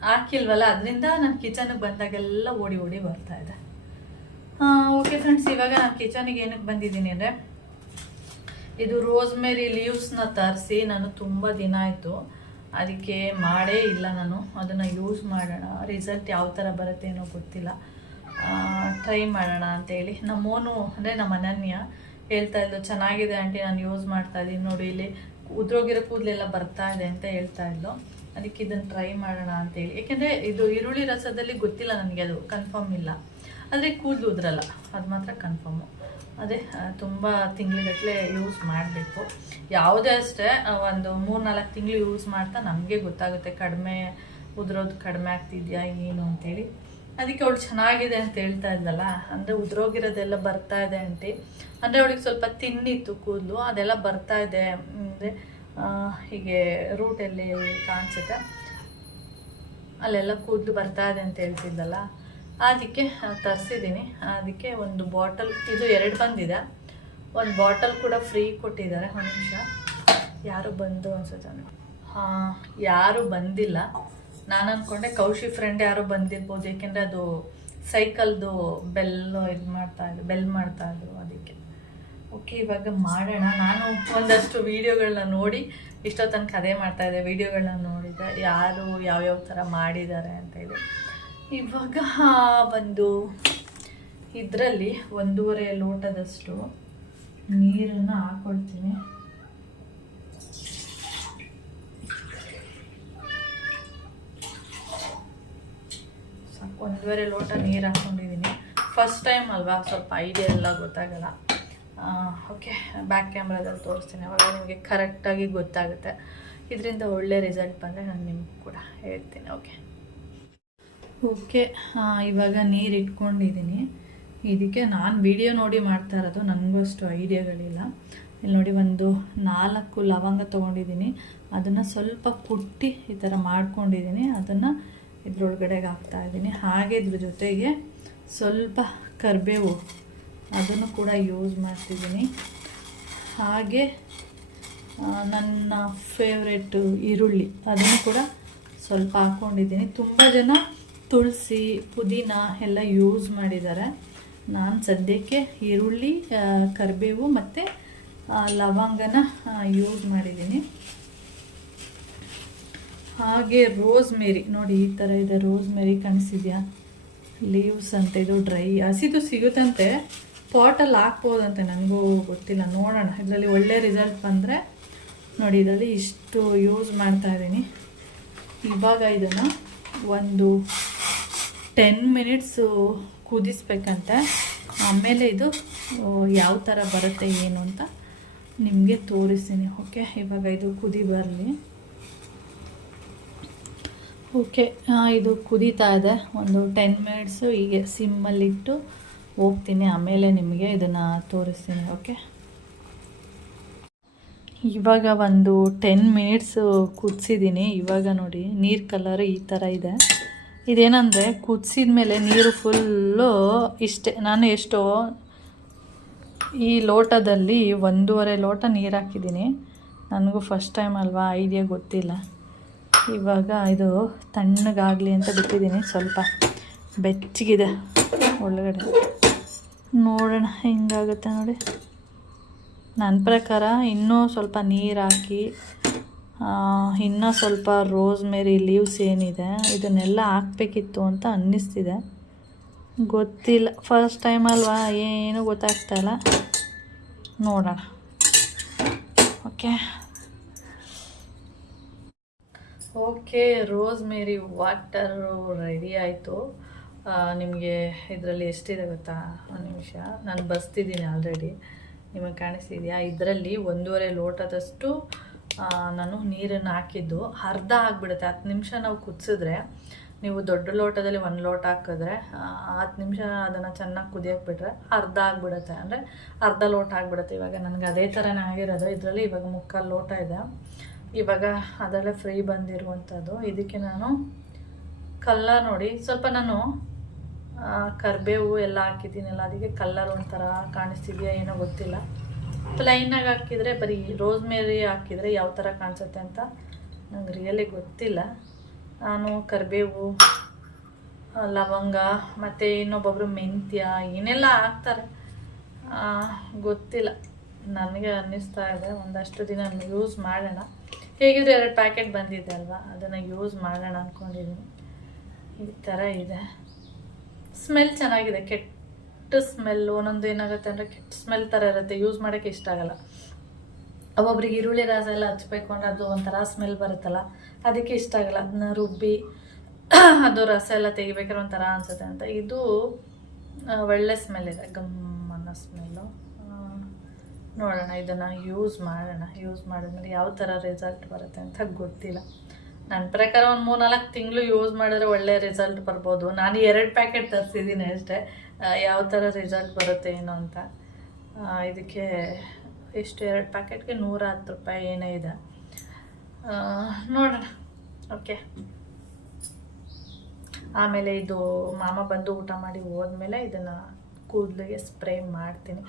ಹಾಕಿಲ್ವಲ್ಲ, ಅದರಿಂದ ನಾನು ಕಿಚನಿಗೆ ಬಂದಾಗೆಲ್ಲ ಓಡಿ ಬರ್ತಾಯಿದೆ. ಓಕೆ ಫ್ರೆಂಡ್ಸ್, ಇವಾಗ ನಾನು ಕಿಚನಿಗೆ ಏನಕ್ಕೆ ಬಂದಿದ್ದೀನಿ ಅಂದರೆ, ಇದು ರೋಸ್ಮೇರಿ ಲೀವ್ಸ್ನ ತರಿಸಿ ನಾನು ತುಂಬ ದಿನ ಆಯಿತು. ಅದಕ್ಕೆ ಮಾಡೇ ಇಲ್ಲ ನಾನು. ಅದನ್ನು ಯೂಸ್ ಮಾಡೋಣ, ರಿಸಲ್ಟ್ ಯಾವ ಥರ ಬರುತ್ತೆ ಏನೋ ಗೊತ್ತಿಲ್ಲ, ಟ್ರೈ ಮಾಡೋಣ ಅಂತೇಳಿ. ನಮ್ಮೋನು ಅಂದರೆ ನಮ್ಮ ಅನನ್ಯ ಹೇಳ್ತಾ ಇದ್ಲು, ಚೆನ್ನಾಗಿದೆ ಆಂಟಿ, ನಾನು ಯೂಸ್ ಮಾಡ್ತಾ ಇದ್ದೀನಿ ನೋಡಿ, ಇಲ್ಲಿ ಉದ್ರೋಗಿರೋ ಕೂದಲೆಲ್ಲ ಬರ್ತಾ ಇದೆ ಅಂತ ಹೇಳ್ತಾ ಇದ್ಲು. ಅದಕ್ಕೆ ಇದನ್ನು ಟ್ರೈ ಮಾಡೋಣ ಅಂತೇಳಿ. ಯಾಕೆಂದರೆ ಇದು ಈರುಳ್ಳಿ ರಸದಲ್ಲಿ ಗೊತ್ತಿಲ್ಲ ನನಗೆ, ಅದು ಕನ್ಫರ್ಮ್ ಇಲ್ಲ. ಆದರೆ ಕೂದಲು ಉದ್ರಲ್ಲ, ಅದು ಮಾತ್ರ ಕನ್ಫರ್ಮು. ಅದೇ ತುಂಬ ತಿಂಗಳಿಗಟ್ಟಲೆ ಯೂಸ್ ಮಾಡಬೇಕು. ಯಾವುದೇ ಅಷ್ಟೇ ಒಂದು 3-4 ತಿಂಗಳು ಯೂಸ್ ಮಾಡ್ತಾ ನಮಗೆ ಗೊತ್ತಾಗುತ್ತೆ ಕಡಿಮೆ ಉದ್ರೋದು ಕಡಿಮೆ ಆಗ್ತಿದೆಯಾ ಏನು ಅಂತೇಳಿ. ಅದಕ್ಕೆ ಅವಳು ಚೆನ್ನಾಗಿದೆ ಅಂತ ಹೇಳ್ತಾ ಇದ್ದಲ್ಲ, ಅಂದರೆ ಉದ್ರೋಗಿರೋದೆಲ್ಲ ಬರ್ತಾ ಇದೆ ಆಂಟಿ. ಅಂದರೆ ಅವಳಿಗೆ ಸ್ವಲ್ಪ ತಿನ್ನಿತ್ತು ಕೂದಲು, ಅದೆಲ್ಲ ಬರ್ತಾ ಇದೆ. ಅಂದರೆ ಹೀಗೆ ರೂಟಲ್ಲಿ ಕಾಣಿಸುತ್ತೆ, ಅಲ್ಲೆಲ್ಲ ಕೂದಲು ಬರ್ತಾ ಇದೆ ಅಂತ ಹೇಳ್ತಿದ್ದಲ್ಲ. ಅದಕ್ಕೆ ತರಿಸಿದ್ದೀನಿ. ಅದಕ್ಕೆ ಒಂದು ಬಾಟಲ್, ಇದು 2 ಬಂದಿದೆ, ಒಂದು ಬಾಟಲ್ ಕೂಡ ಫ್ರೀ ಕೊಟ್ಟಿದ್ದಾರೆ. ಒಂದು ನಿಮಿಷ, ಯಾರು ಬಂದು ಅನ್ಸುತ್ತೆ. ಯಾರೂ ಬಂದಿಲ್ಲ. ನಾನು ಅಂದ್ಕೊಂಡೆ ಕೌಶಿ ಫ್ರೆಂಡ್ ಯಾರೋ ಬಂದಿರ್ಬೋದು, ಏಕೆಂದರೆ ಅದು ಸೈಕಲ್ದು ಬೆಲ್ ಮಾಡ್ತಾ ಇದ್ರು ಅದಕ್ಕೆ. ಓಕೆ, ಇವಾಗ ಮಾಡೋಣ. ನಾನು ಒಂದಷ್ಟು ವೀಡಿಯೋಗಳನ್ನ ನೋಡಿ ಇಷ್ಟೋ ತನಕ ಅದೇ ಮಾಡ್ತಾಯಿದ್ದೆ. ವೀಡಿಯೋಗಳನ್ನ ನೋಡಿದ್ದೆ, ಯಾರು ಯಾವ್ಯಾವ ಥರ ಮಾಡಿದ್ದಾರೆ ಅಂತ ಹೇಳಿ. ಇವಾಗ ಒಂದು ಇದರಲ್ಲಿ 1.5 ಲೋಟದಷ್ಟು ನೀರನ್ನು ಹಾಕ್ಕೊಳ್ತೀನಿ. ಸಾಕು, 1.5 ಲೋಟ ನೀರು ಹಾಕ್ಕೊಂಡಿದ್ದೀನಿ. ಫಸ್ಟ್ ಟೈಮ್ ಅಲ್ವಾ, ಸ್ವಲ್ಪ ಐಡಿಯಾ ಎಲ್ಲ ಗೊತ್ತಾಗಲ್ಲ. ಓಕೆ, ಬ್ಯಾಕ್ ಕ್ಯಾಮ್ರಾದಲ್ಲಿ ತೋರಿಸ್ತೀನಿ, ಅವಾಗ ನಿಮಗೆ ಕರೆಕ್ಟಾಗಿ ಗೊತ್ತಾಗುತ್ತೆ. ಇದರಿಂದ ಒಳ್ಳೆ ರಿಸಲ್ಟ್ ಬಂದರೆ ನಾನು ನಿಮ್ಗೆ ಕೂಡ ಹೇಳ್ತೀನಿ. ಓಕೆ, ಇವಾಗ ನೀರು ಇಟ್ಕೊಂಡಿದ್ದೀನಿ. ಇದಕ್ಕೆ ನಾನು ವಿಡಿಯೋ ನೋಡಿ ಮಾಡ್ತಾ ಇರೋದು, ನನಗೂ ಅಷ್ಟು ಐಡಿಯಾಗಳಿಲ್ಲ. ಇಲ್ಲಿ ನೋಡಿ, ಒಂದು 4 ಲವಂಗ ತೊಗೊಂಡಿದ್ದೀನಿ. ಅದನ್ನು ಸ್ವಲ್ಪ ಕುಟ್ಟಿ ಈ ಥರ ಮಾಡ್ಕೊಂಡಿದ್ದೀನಿ. ಅದನ್ನು ಇದ್ರೊಳಗಡೆಗೆ ಹಾಕ್ತಾಯಿದ್ದೀನಿ. ಹಾಗೆ ಇದ್ರ ಜೊತೆಗೆ ಸ್ವಲ್ಪ ಕರಿಬೇವು, ಅದನ್ನು ಕೂಡ ಯೂಸ್ ಮಾಡ್ತಿದ್ದೀನಿ. ಹಾಗೆ ನನ್ನ ಫೇವ್ರೆಟ್ಟು ಈರುಳ್ಳಿ, ಅದನ್ನು ಕೂಡ ಸ್ವಲ್ಪ ಹಾಕ್ಕೊಂಡಿದ್ದೀನಿ. ತುಂಬ ಜನ ತುಳಸಿ, ಪುದೀನ ಎಲ್ಲ ಯೂಸ್ ಮಾಡಿದ್ದಾರೆ. ನಾನು ಸದ್ಯಕ್ಕೆ ಈರುಳ್ಳಿ, ಕರಿಬೇವು ಮತ್ತು ಲವಂಗನ ಯೂಸ್ ಮಾಡಿದ್ದೀನಿ. ಹಾಗೆ ರೋಸ್ಮೇರಿ ನೋಡಿ, ಈ ಥರ ಇದೆ. ರೋಸ್ಮೇರಿ ಕಾಣಿಸಿದೆಯಾ? ಲೀವ್ಸ್ ಅಂತ, ಇದು ಡ್ರೈ ಹಸಿದು ಸಿಗುತ್ತಂತೆ, ಪಾಟಲ್ಲಿ ಹಾಕ್ಬೋದಂತೆ, ನನಗೂ ಗೊತ್ತಿಲ್ಲ. ನೋಡೋಣ, ಇದರಲ್ಲಿ ಒಳ್ಳೆ ರಿಸಲ್ಟ್ ಬಂದರೆ ನೋಡಿ ಇದರಲ್ಲಿ ಇಷ್ಟು ಯೂಸ್ ಮಾಡ್ತಾ ಇದ್ದೀನಿ. ಇವಾಗ ಇದನ್ನು ಒಂದು 10 ಮಿನಿಟ್ಸು ಕುದಿಸ್ಬೇಕಂತೆ. ಆಮೇಲೆ ಇದು ಯಾವ ಥರ ಬರುತ್ತೆ ಏನು ಅಂತ ನಿಮಗೆ ತೋರಿಸ್ತೀನಿ. ಓಕೆ, ಇವಾಗ ಇದು ಕುದಿ ಬರಲಿ. ಓಕೆ, ಇದು ಕುದೀತಾ ಇದೆ. ಒಂದು 10 ಮಿನಿಟ್ಸು ಹೀಗೆ ಸಿಮ್ಮಲ್ಲಿಟ್ಟು ಹೋಗ್ತೀನಿ. ಆಮೇಲೆ ನಿಮಗೆ ಇದನ್ನು ತೋರಿಸ್ತೀನಿ. ಓಕೆ, ಇವಾಗ ಒಂದು 10 ಮಿನಿಟ್ಸು ಕುದಿಸಿದ್ದೀನಿ. ಇವಾಗ ನೋಡಿ ನೀರು ಕಲರ್ ಈ ಥರ ಇದೆ. ಇದೇನಂದರೆ ಕುದಿಸಿದ ಮೇಲೆ ನೀರು ಫುಲ್ಲು ಇಷ್ಟೇ. ನಾನು ಎಷ್ಟೋ ಈ ಲೋಟದಲ್ಲಿ 1.5 ಲೋಟ ನೀರು ಹಾಕಿದ್ದೀನಿ. ನನಗೂ ಫಸ್ಟ್ ಟೈಮ್ ಅಲ್ವಾ, ಐಡಿಯಾ ಗೊತ್ತಿಲ್ಲ. ಇವಾಗ ಇದು ತಣ್ಣಗಾಗಲಿ ಅಂತ ಬಿಟ್ಟಿದ್ದೀನಿ. ಸ್ವಲ್ಪ ಬೆಚ್ಚಗಿದೆ ಒಳಗಡೆ, ನೋಡೋಣ ಹೆಂಗಾಗುತ್ತೆ ನೋಡಿ. ನನ್ನ ಪ್ರಕಾರ ಇನ್ನೂ ಸ್ವಲ್ಪ ನೀರು ಹಾಕಿ ಇನ್ನೂ ಸ್ವಲ್ಪ ರೋಸ್ಮೆರಿ ಲೀವ್ಸ್ ಏನಿದೆ ಇದನ್ನೆಲ್ಲ ಹಾಕಬೇಕಿತ್ತು ಅಂತ ಅನ್ನಿಸ್ತಿದೆ. ಗೊತ್ತಿಲ್ಲ, ಫಸ್ಟ್ ಟೈಮ್ ಅಲ್ವಾ, ಏನೂ ಗೊತ್ತಾಗ್ತಾಯಿಲ್ಲ. ನೋಡೋಣ. ಓಕೆ, ರೋಸ್ಮೇರಿ ವಾಟರು ರೆಡಿ ಆಯಿತು. ನಿಮಗೆ ಇದರಲ್ಲಿ ಎಷ್ಟಿದೆ ಗೊತ್ತಾ? ಒಂದು ನಿಮಿಷ, ನಾನು ಬಸ್ತಿದ್ದೀನಿ ಆಲ್ರೆಡಿ, ನಿಮಗೆ ಕಾಣಿಸ್ತಿದೆಯಾ? ಇದರಲ್ಲಿ 1.5 ಲೋಟದಷ್ಟು ನಾನು ನೀರನ್ನು ಹಾಕಿದ್ದು. ಅರ್ಧ ಆಗಿಬಿಡುತ್ತೆ. 10 ನಿಮಿಷ ನಾವು ಕುದಿಸಿದ್ರೆ, ನೀವು ದೊಡ್ಡ ಲೋಟದಲ್ಲಿ 1 ಲೋಟ ಹಾಕಿದ್ರೆ 10 ನಿಮಿಷ ಅದನ್ನು ಚೆನ್ನಾಗಿ ಕುದಿಯೋಕೆ ಬಿಟ್ಟರೆ ಅರ್ಧ ಆಗಿಬಿಡುತ್ತೆ. ಅಂದರೆ ಅರ್ಧ ಲೋಟ ಆಗಿಬಿಡುತ್ತೆ. ಇವಾಗ ನನಗೆ ಅದೇ ಥರನೇ ಆಗಿರೋದು. ಇದರಲ್ಲಿ ಇವಾಗ 3/4 ಲೋಟ ಇದೆ. ಇವಾಗ ಅದೆಲ್ಲ ಫ್ರೀ ಬಂದಿರುವಂಥದ್ದು. ಇದಕ್ಕೆ ನಾನು ಕಲ್ಲರ್ ನೋಡಿ, ಸ್ವಲ್ಪ ನಾನು ಕರಿಬೇವು ಎಲ್ಲ ಹಾಕಿದ್ದೀನಲ್ಲ, ಅದಕ್ಕೆ ಕಲ್ಲರ್ ಒಂಥರ ಕಾಣಿಸ್ತಿದೆಯಾ ಏನೋ ಗೊತ್ತಿಲ್ಲ. ಪ್ಲೈನಾಗಿ ಹಾಕಿದರೆ, ಬರೀ ರೋಸ್ಮೇರಿ ಹಾಕಿದರೆ ಯಾವ ಥರ ಕಾಣಿಸುತ್ತೆ ಅಂತ ನಂಗೆ ರಿಯಲಿ ಗೊತ್ತಿಲ್ಲ. ನಾನು ಕರಿಬೇವು, ಲವಂಗ ಮತ್ತು ಇನ್ನೊಬ್ಬೊಬ್ಬರು ಮೆಂತ್ಯ ಏನೆಲ್ಲ ಹಾಕ್ತಾರೆ ಗೊತ್ತಿಲ್ಲ. ನನಗೆ ಅನ್ನಿಸ್ತಾ ಇದೆ ಒಂದಷ್ಟು ದಿನ ಯೂಸ್ ಮಾಡೋಣ. ಹೇಗಿದ್ರು 2 ಪ್ಯಾಕೆಟ್ ಬಂದಿದೆ ಅಲ್ವಾ, ಅದನ್ನು ಯೂಸ್ ಮಾಡೋಣ ಅಂದ್ಕೊಂಡಿದ್ದೀನಿ. ಈ ಥರ ಇದೆ. ಸ್ಮೆಲ್ ಚೆನ್ನಾಗಿದೆ. ಕೆಟ್ಟ ಸ್ಮೆಲ್ಲು ಒಂದೊಂದು ಏನಾಗುತ್ತೆ ಅಂದರೆ ಕೆಟ್ಟ ಸ್ಮೆಲ್ ಥರ ಇರುತ್ತೆ. ಯೂಸ್ ಮಾಡೋಕ್ಕೆ ಇಷ್ಟ ಆಗಲ್ಲ. ಒಬ್ಬೊಬ್ರಿಗೆ ಈರುಳ್ಳಿ ರಸ ಎಲ್ಲ ಹಚ್ಬೇಕು ಅಂದರೆ ಅದು ಒಂಥರ ಸ್ಮೆಲ್ ಬರುತ್ತಲ್ಲ, ಅದಕ್ಕೆ ಇಷ್ಟ ಆಗಲ್ಲ. ಅದನ್ನ ರುಬ್ಬಿ ಅದು ರಸ ಎಲ್ಲ ತೆಗಿಬೇಕಾದ್ರೆ ಒಂಥರ ಅನಿಸುತ್ತೆ ಅಂತ. ಇದು ಒಳ್ಳೆ ಸ್ಮೆಲ್ ಇದೆ, ಗಮ್ಮನ್ನ ಸ್ಮೆಲ್ಲು. ನೋಡೋಣ, ಇದನ್ನು ಯೂಸ್ ಮಾಡೋಣ. ಯೂಸ್ ಮಾಡಿದ್ಮೇಲೆ ಯಾವ ಥರ ರಿಸಲ್ಟ್ ಬರುತ್ತೆ ಅಂತ ಗೊತ್ತಿಲ್ಲ. ನನ್ನ ಪ್ರಕಾರ ಒಂದು 3-4 ತಿಂಗಳು ಯೂಸ್ ಮಾಡಿದ್ರೆ ಒಳ್ಳೆ ರಿಸಲ್ಟ್ ಬರ್ಬೋದು. ನಾನು 2 ಪ್ಯಾಕೆಟ್ ತರಿಸಿದ್ದೀನಿ ಅಷ್ಟೇ. ಯಾವ ಥರ ರಿಸಲ್ಟ್ ಬರುತ್ತೆ ಏನು ಅಂತ. ಇದಕ್ಕೆ ಎಷ್ಟು 2 ಪ್ಯಾಕೆಟ್ಗೆ 110 ರೂಪಾಯಿ ಏನೇ ಇದೆ. ನೋಡೋಣ. ಓಕೆ, ಆಮೇಲೆ ಇದು ಮಾಮ ಬಂದು ಊಟ ಮಾಡಿ ಹೋದ್ಮೇಲೆ ಇದನ್ನು ಕೂದಲಿಗೆ ಸ್ಪ್ರೇ ಮಾಡ್ತೀನಿ.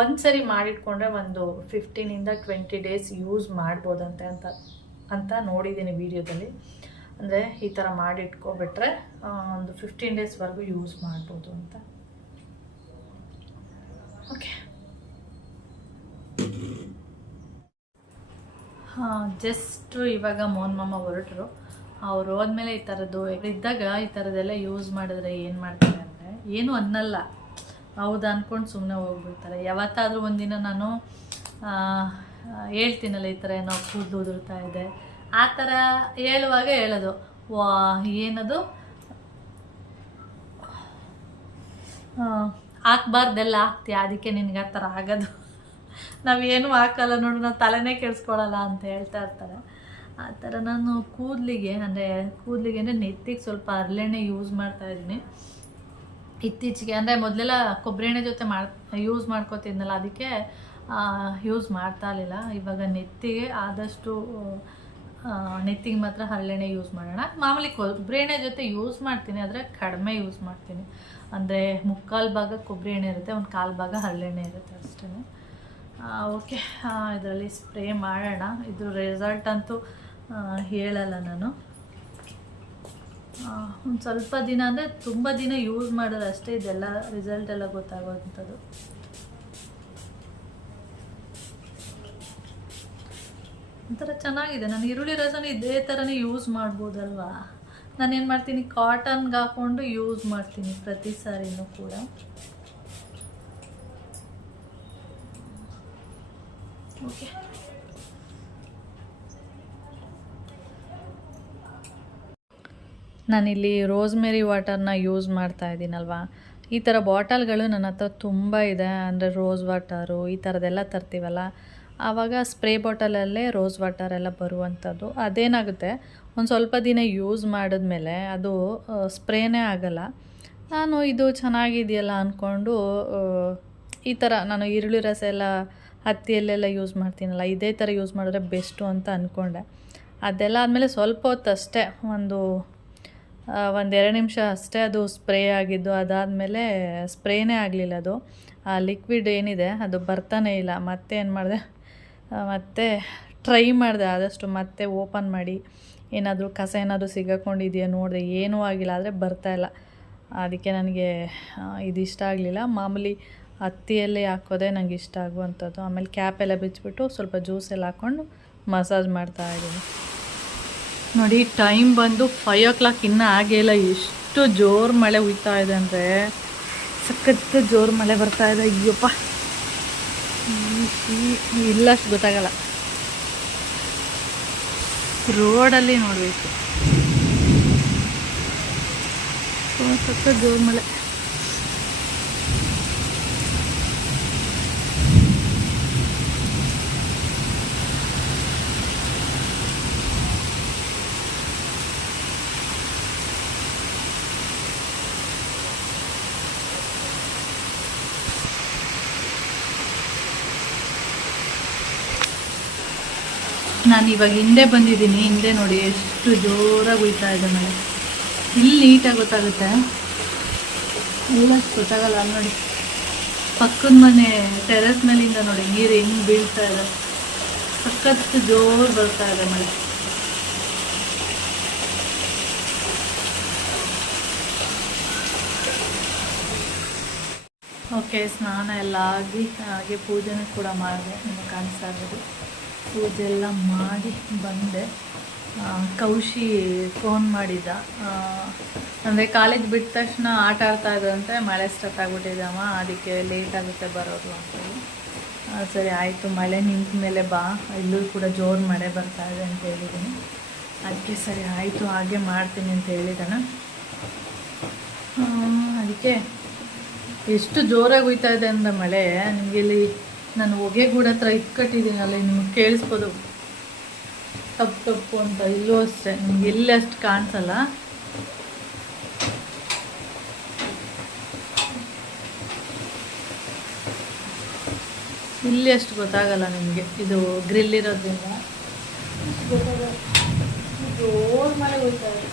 ಒಂದ್ಸರಿ ಮಾಡಿಟ್ಕೊಂಡ್ರೆ ಒಂದು 15-20 ಡೇಸ್ ಯೂಸ್ ಮಾಡ್ಬೋದಂತೆ ಅಂತ ನೋಡಿದ್ದೀನಿ ವಿಡಿಯೋದಲ್ಲಿ. ಅಂದರೆ ಈ ಥರ ಮಾಡಿಟ್ಕೊಬಿಟ್ರೆ ಒಂದು 15 ಡೇಸ್ವರೆಗೂ ಯೂಸ್ ಮಾಡ್ಬೋದು ಅಂತ. ಓಕೆ, ಜಸ್ಟ್ ಇವಾಗ ಮೋಹನ್ ಮಾಮ ಹೊರಟರು. ಅವ್ರು ಹೋದ್ಮೇಲೆ ಈ ಥರದ್ದು ಇದ್ದಾಗ ಈ ಥರದ್ದೆಲ್ಲ ಯೂಸ್ ಮಾಡಿದ್ರೆ ಏನು ಮಾಡ್ತಾರೆ ಅಂದರೆ ಏನೂ ಅನ್ನಲ್ಲ, ಹೌದು ಅಂದ್ಕೊಂಡು ಸುಮ್ಮನೆ ಹೋಗ್ಬಿಡ್ತಾರೆ. ಯಾವತ್ತಾದರೂ ಒಂದಿನ ನಾನು ಹೇಳ್ತೀನಲ್ಲ, ಈ ಥರ ಏನೋ ಕೂದಲು ಉದುರ್ತಾ ಇದೆ, ಆ ಥರ ಹೇಳುವಾಗ ಹೇಳೋದು, ವಾ ಏನದು ಹಾಕ್ಬಾರ್ದೆಲ್ಲ ಹಾಕ್ತೀಯ, ಅದಕ್ಕೆ ನಿನಗೆ ಆ ಥರ ಆಗೋದು, ನಾವೇನು ಹಾಕಲ್ಲ ನೋಡು, ನಾವು ತಲೆನೇ ಕೆಡಿಸ್ಕೊಳ್ಳಲ್ಲ ಅಂತ ಹೇಳ್ತಾ ಇರ್ತಾರೆ. ಆ ಥರ ನಾನು ಕೂದಲಿಗೆ ಅಂದರೆ ನೆತ್ತಿಗೆ ಸ್ವಲ್ಪ ಹರಳೆಣ್ಣೆ ಯೂಸ್ ಮಾಡ್ತಾಯಿದ್ದೀನಿ ಇತ್ತೀಚೆಗೆ. ಅಂದರೆ ಮೊದಲೆಲ್ಲ ಕೊಬ್ಬರಿ ಎಣ್ಣೆ ಜೊತೆ ಯೂಸ್ ಮಾಡ್ಕೋತಿದ್ನಲ್ಲ, ಅದಕ್ಕೆ ಯೂಸ್ ಮಾಡ್ತಾ ಇರಲಿಲ್ಲ. ಇವಾಗ ನೆತ್ತಿಗೆ ಆದಷ್ಟು ನೆತ್ತಿಗೆ ಮಾತ್ರ ಹರಳೆಣ್ಣೆ ಯೂಸ್ ಮಾಡೋಣ. ಮಾಮೂಲಿ ಕೊಬ್ಬರಿ ಎಣ್ಣೆ ಜೊತೆ ಯೂಸ್ ಮಾಡ್ತೀನಿ, ಆದರೆ ಕಡಿಮೆ ಯೂಸ್ ಮಾಡ್ತೀನಿ. ಅಂದರೆ 3/4 ಭಾಗ ಕೊಬ್ಬರಿ ಎಣ್ಣೆ ಇರುತ್ತೆ, 1/4 ಭಾಗ ಹರಳೆಣ್ಣೆ ಇರುತ್ತೆ ಅಷ್ಟೇ. ಓಕೆ, ಇದರಲ್ಲಿ ಸ್ಪ್ರೇ ಮಾಡೋಣ. ಇದ್ರ ರಿಸಲ್ಟ್ ಅಂತೂ ಹೇಳಲ್ಲ ನಾನು. ಒಂದು ಸ್ವಲ್ಪ ದಿನ ಅಂದರೆ ತುಂಬ ದಿನ ಯೂಸ್ ಮಾಡೋದು ಅಷ್ಟೇ, ಇದೆಲ್ಲ ರಿಸಲ್ಟ್ ಎಲ್ಲ ಗೊತ್ತಾಗೋವಂಥದ್ದು. ಒಂಥರ ಚೆನ್ನಾಗಿದೆ. ನಾನು ಈರುಳ್ಳಿ ರಸನ ಇದೇ ಥರನೇ ಯೂಸ್ ಮಾಡ್ಬೋದಲ್ವಾ. ನಾನೇನು ಮಾಡ್ತೀನಿ, ಕಾಟನ್ಗೆ ಹಾಕ್ಕೊಂಡು ಯೂಸ್ ಮಾಡ್ತೀನಿ ಪ್ರತಿ ಸಾರಿನೂ ಕೂಡ. ಓಕೆ, ನಾನಿಲ್ಲಿ ರೋಸ್ಮೆರಿ ವಾಟರ್ನ ಯೂಸ್ ಮಾಡ್ತಾ ಇದ್ದೀನಲ್ವ, ಈ ಥರ ಬಾಟಲ್ಗಳು ನನ್ನ ಹತ್ರ ತುಂಬ ಇದೆ. ಅಂದರೆ ರೋಸ್ ವಾಟರು ಈ ಥರದ್ದೆಲ್ಲ ತರ್ತೀವಲ್ಲ, ಆವಾಗ ಸ್ಪ್ರೇ ಬಾಟಲಲ್ಲೇ ರೋಸ್ ವಾಟರ್ ಎಲ್ಲ ಬರುವಂಥದ್ದು. ಅದೇನಾಗುತ್ತೆ, ಒಂದು ಸ್ವಲ್ಪ ದಿನ ಯೂಸ್ ಮಾಡಿದ್ಮೇಲೆ ಅದು ಸ್ಪ್ರೇನೇ ಆಗಲ್ಲ. ನಾನು ಇದು ಚೆನ್ನಾಗಿದೆಯಲ್ಲ ಅಂದ್ಕೊಂಡು ಈ ಥರ ನಾನು ಈರುಳ್ಳಿ ರಸ ಎಲ್ಲ ಹತ್ತಿಯಲ್ಲೆಲ್ಲ ಯೂಸ್ ಮಾಡ್ತೀನಲ್ಲ, ಇದೇ ಥರ ಯೂಸ್ ಮಾಡಿದ್ರೆ ಬೆಸ್ಟು ಅಂತ ಅಂದ್ಕೊಂಡೆ. ಅದೆಲ್ಲ ಆದಮೇಲೆ ಸ್ವಲ್ಪ ಹೊತ್ತು ಅಷ್ಟೇ, ಒಂದು 2 ನಿಮಿಷ ಅಷ್ಟೇ ಅದು ಸ್ಪ್ರೇ ಆಗಿದ್ದು. ಅದಾದಮೇಲೆ ಸ್ಪ್ರೇನೇ ಆಗಲಿಲ್ಲ, ಅದು ಆ ಲಿಕ್ವಿಡ್ ಏನಿದೆ ಅದು ಬರ್ತಾನೇ ಇಲ್ಲ. ಮತ್ತೆ ಏನು ಮಾಡಿದೆ, ಮತ್ತೆ ಟ್ರೈ ಮಾಡಿದೆ ಆದಷ್ಟು, ಮತ್ತೆ ಓಪನ್ ಮಾಡಿ ಏನಾದರೂ ಕಸ ಏನಾದರೂ ಸಿಗಾಕೊಂಡಿದೆಯಾ ನೋಡಿದೆ, ಏನೂ ಆಗಿಲ್ಲ. ಆದರೆ ಬರ್ತಾಯಿಲ್ಲ. ಅದಕ್ಕೆ ನನಗೆ ಇದು ಇಷ್ಟ ಆಗಲಿಲ್ಲ. ಮಾಮೂಲಿ ಹತ್ತಿಯಲ್ಲೇ ಹಾಕೋದೇ ನನಗೆ ಇಷ್ಟ ಆಗುವಂಥದ್ದು. ಆಮೇಲೆ ಕ್ಯಾಪೆಲ್ಲ ಬಿಚ್ಚಿಬಿಟ್ಟು ಸ್ವಲ್ಪ ಜ್ಯೂಸೆಲ್ಲ ಹಾಕ್ಕೊಂಡು ಮಸಾಜ್ ಮಾಡ್ತಾಯಿದ್ದೀನಿ. ನೋಡಿ, ಟೈಮ್ ಬಂದು 5 o'clock ಇನ್ನೂ ಆಗೇ ಇಲ್ಲ. ಎಷ್ಟು ಜೋರು ಮಳೆ ಹುಯ್ತಾ ಇದೆ ಅಂದರೆ, ಸಖತ್ತು ಜೋರು ಮಳೆ ಬರ್ತಾ ಇದೆ. ಅಯ್ಯಪ್ಪ, ಇಲ್ಲಷ್ಟು ಗೊತ್ತಾಗಲ್ಲ. ರೋಡಲ್ಲಿ ನೋಡಬೇಕು, ಸಖತ್ತು ಜೋರು ಮಳೆ. ನಾನು ಇವಾಗ ಹಿಂದೆ ಬಂದಿದ್ದೀನಿ. ಹಿಂದೆ ನೋಡಿ ಎಷ್ಟು ಜೋರಾಗಿ ಹುಯ್ತಾ ಇದೆ ಮಳೆ. ಇಲ್ಲಿ ನೀಟಾಗಿ ಗೊತ್ತಾಗುತ್ತೆ, ಇಲ್ಲಷ್ಟು ಗೊತ್ತಾಗಲ್ಲ. ಅಲ್ಲಿ ನೋಡಿ, ಪಕ್ಕದ ಮನೆ ಟೆರೆಸ್ ಮೇಲಿಂದ ನೋಡಿ ನೀರು ಹೆಂಗೆ ಬೀಳ್ತಾ ಇದೆ. ಸಖತ್ತು ಜೋರು ಬರ್ತಾ ಇದೆ ಮಳೆ. ಓಕೆ, ಸ್ನಾನ ಎಲ್ಲ ಆಗಿ ಹಾಗೆ ಪೂಜೆನೂ ಕೂಡ ಮಾಡಿದೆ. ನಿಮಗೆ ಕಾಣಿಸ್ತಾ ಇರೋದು, ಪೂಜೆ ಎಲ್ಲ ಮಾಡಿ ಬಂದೆ. ಕೌಶಿ ಫೋನ್ ಮಾಡಿದ್ದ. ಅಂದರೆ ಕಾಲೇಜ್ ಬಿಟ್ಟ ತಕ್ಷಣ ಆಟ ಆಡ್ತಾ ಇದ್ದಂತೆ, ಮಳೆ ಸ್ಟಾರ್ಟ್ ಆಗಿಬಿಟ್ಟಿದೆ ಅಮ್ಮ, ಅದಕ್ಕೆ ಲೇಟ್ ಆಗುತ್ತೆ ಬರೋದು ಅಂತೇಳಿ. ಸರಿ ಆಯಿತು, ಮಳೆ ನಿಂತ ಮೇಲೆ ಬಾ, ಇಲ್ಲೂ ಕೂಡ ಜೋರು ಮಳೆ ಬರ್ತಾ ಇದೆ ಅಂತ ಹೇಳಿದ್ದೀನಿ. ಅದಕ್ಕೆ ಸರಿ ಆಯಿತು, ಹಾಗೆ ಮಾಡ್ತೀನಿ ಅಂತ ಹೇಳಿದ್ದಾನೆ. ಅದಕ್ಕೆ ಎಷ್ಟು ಜೋರಾಗಿ ಹುಯ್ತಾ ಇದೆ ಅಂದರೆ ಮಳೆ, ನಿಮಗೆ ಇಲ್ಲಿ ನಾನು ಹೊಗೆಗೂಡ ಹತ್ರ ಇಟ್ಕಟ್ಟಿದ್ದೀನಲ್ಲ, ನಿಮಗೆ ಕೇಳಿಸ್ಬೋದು ಟಪ್ ಟಪ್ಪು ಅಂತ. ಇಲ್ಲೂ ಅಷ್ಟೇ, ನಿಮ್ಗೆ ಎಲ್ಲಿ ಅಷ್ಟು ಕಾಣಿಸಲ್ಲ. ಇಲ್ಲಿ ಅಷ್ಟು ಗೊತ್ತಾಗಲ್ಲ ನಿಮಗೆ, ಇದು ಗ್ರಿಲ್ ಇರೋದ್ರಿಂದ ಜೋರು ಮಳೆ ಹೋಗ್ತಾ ಇದೆ.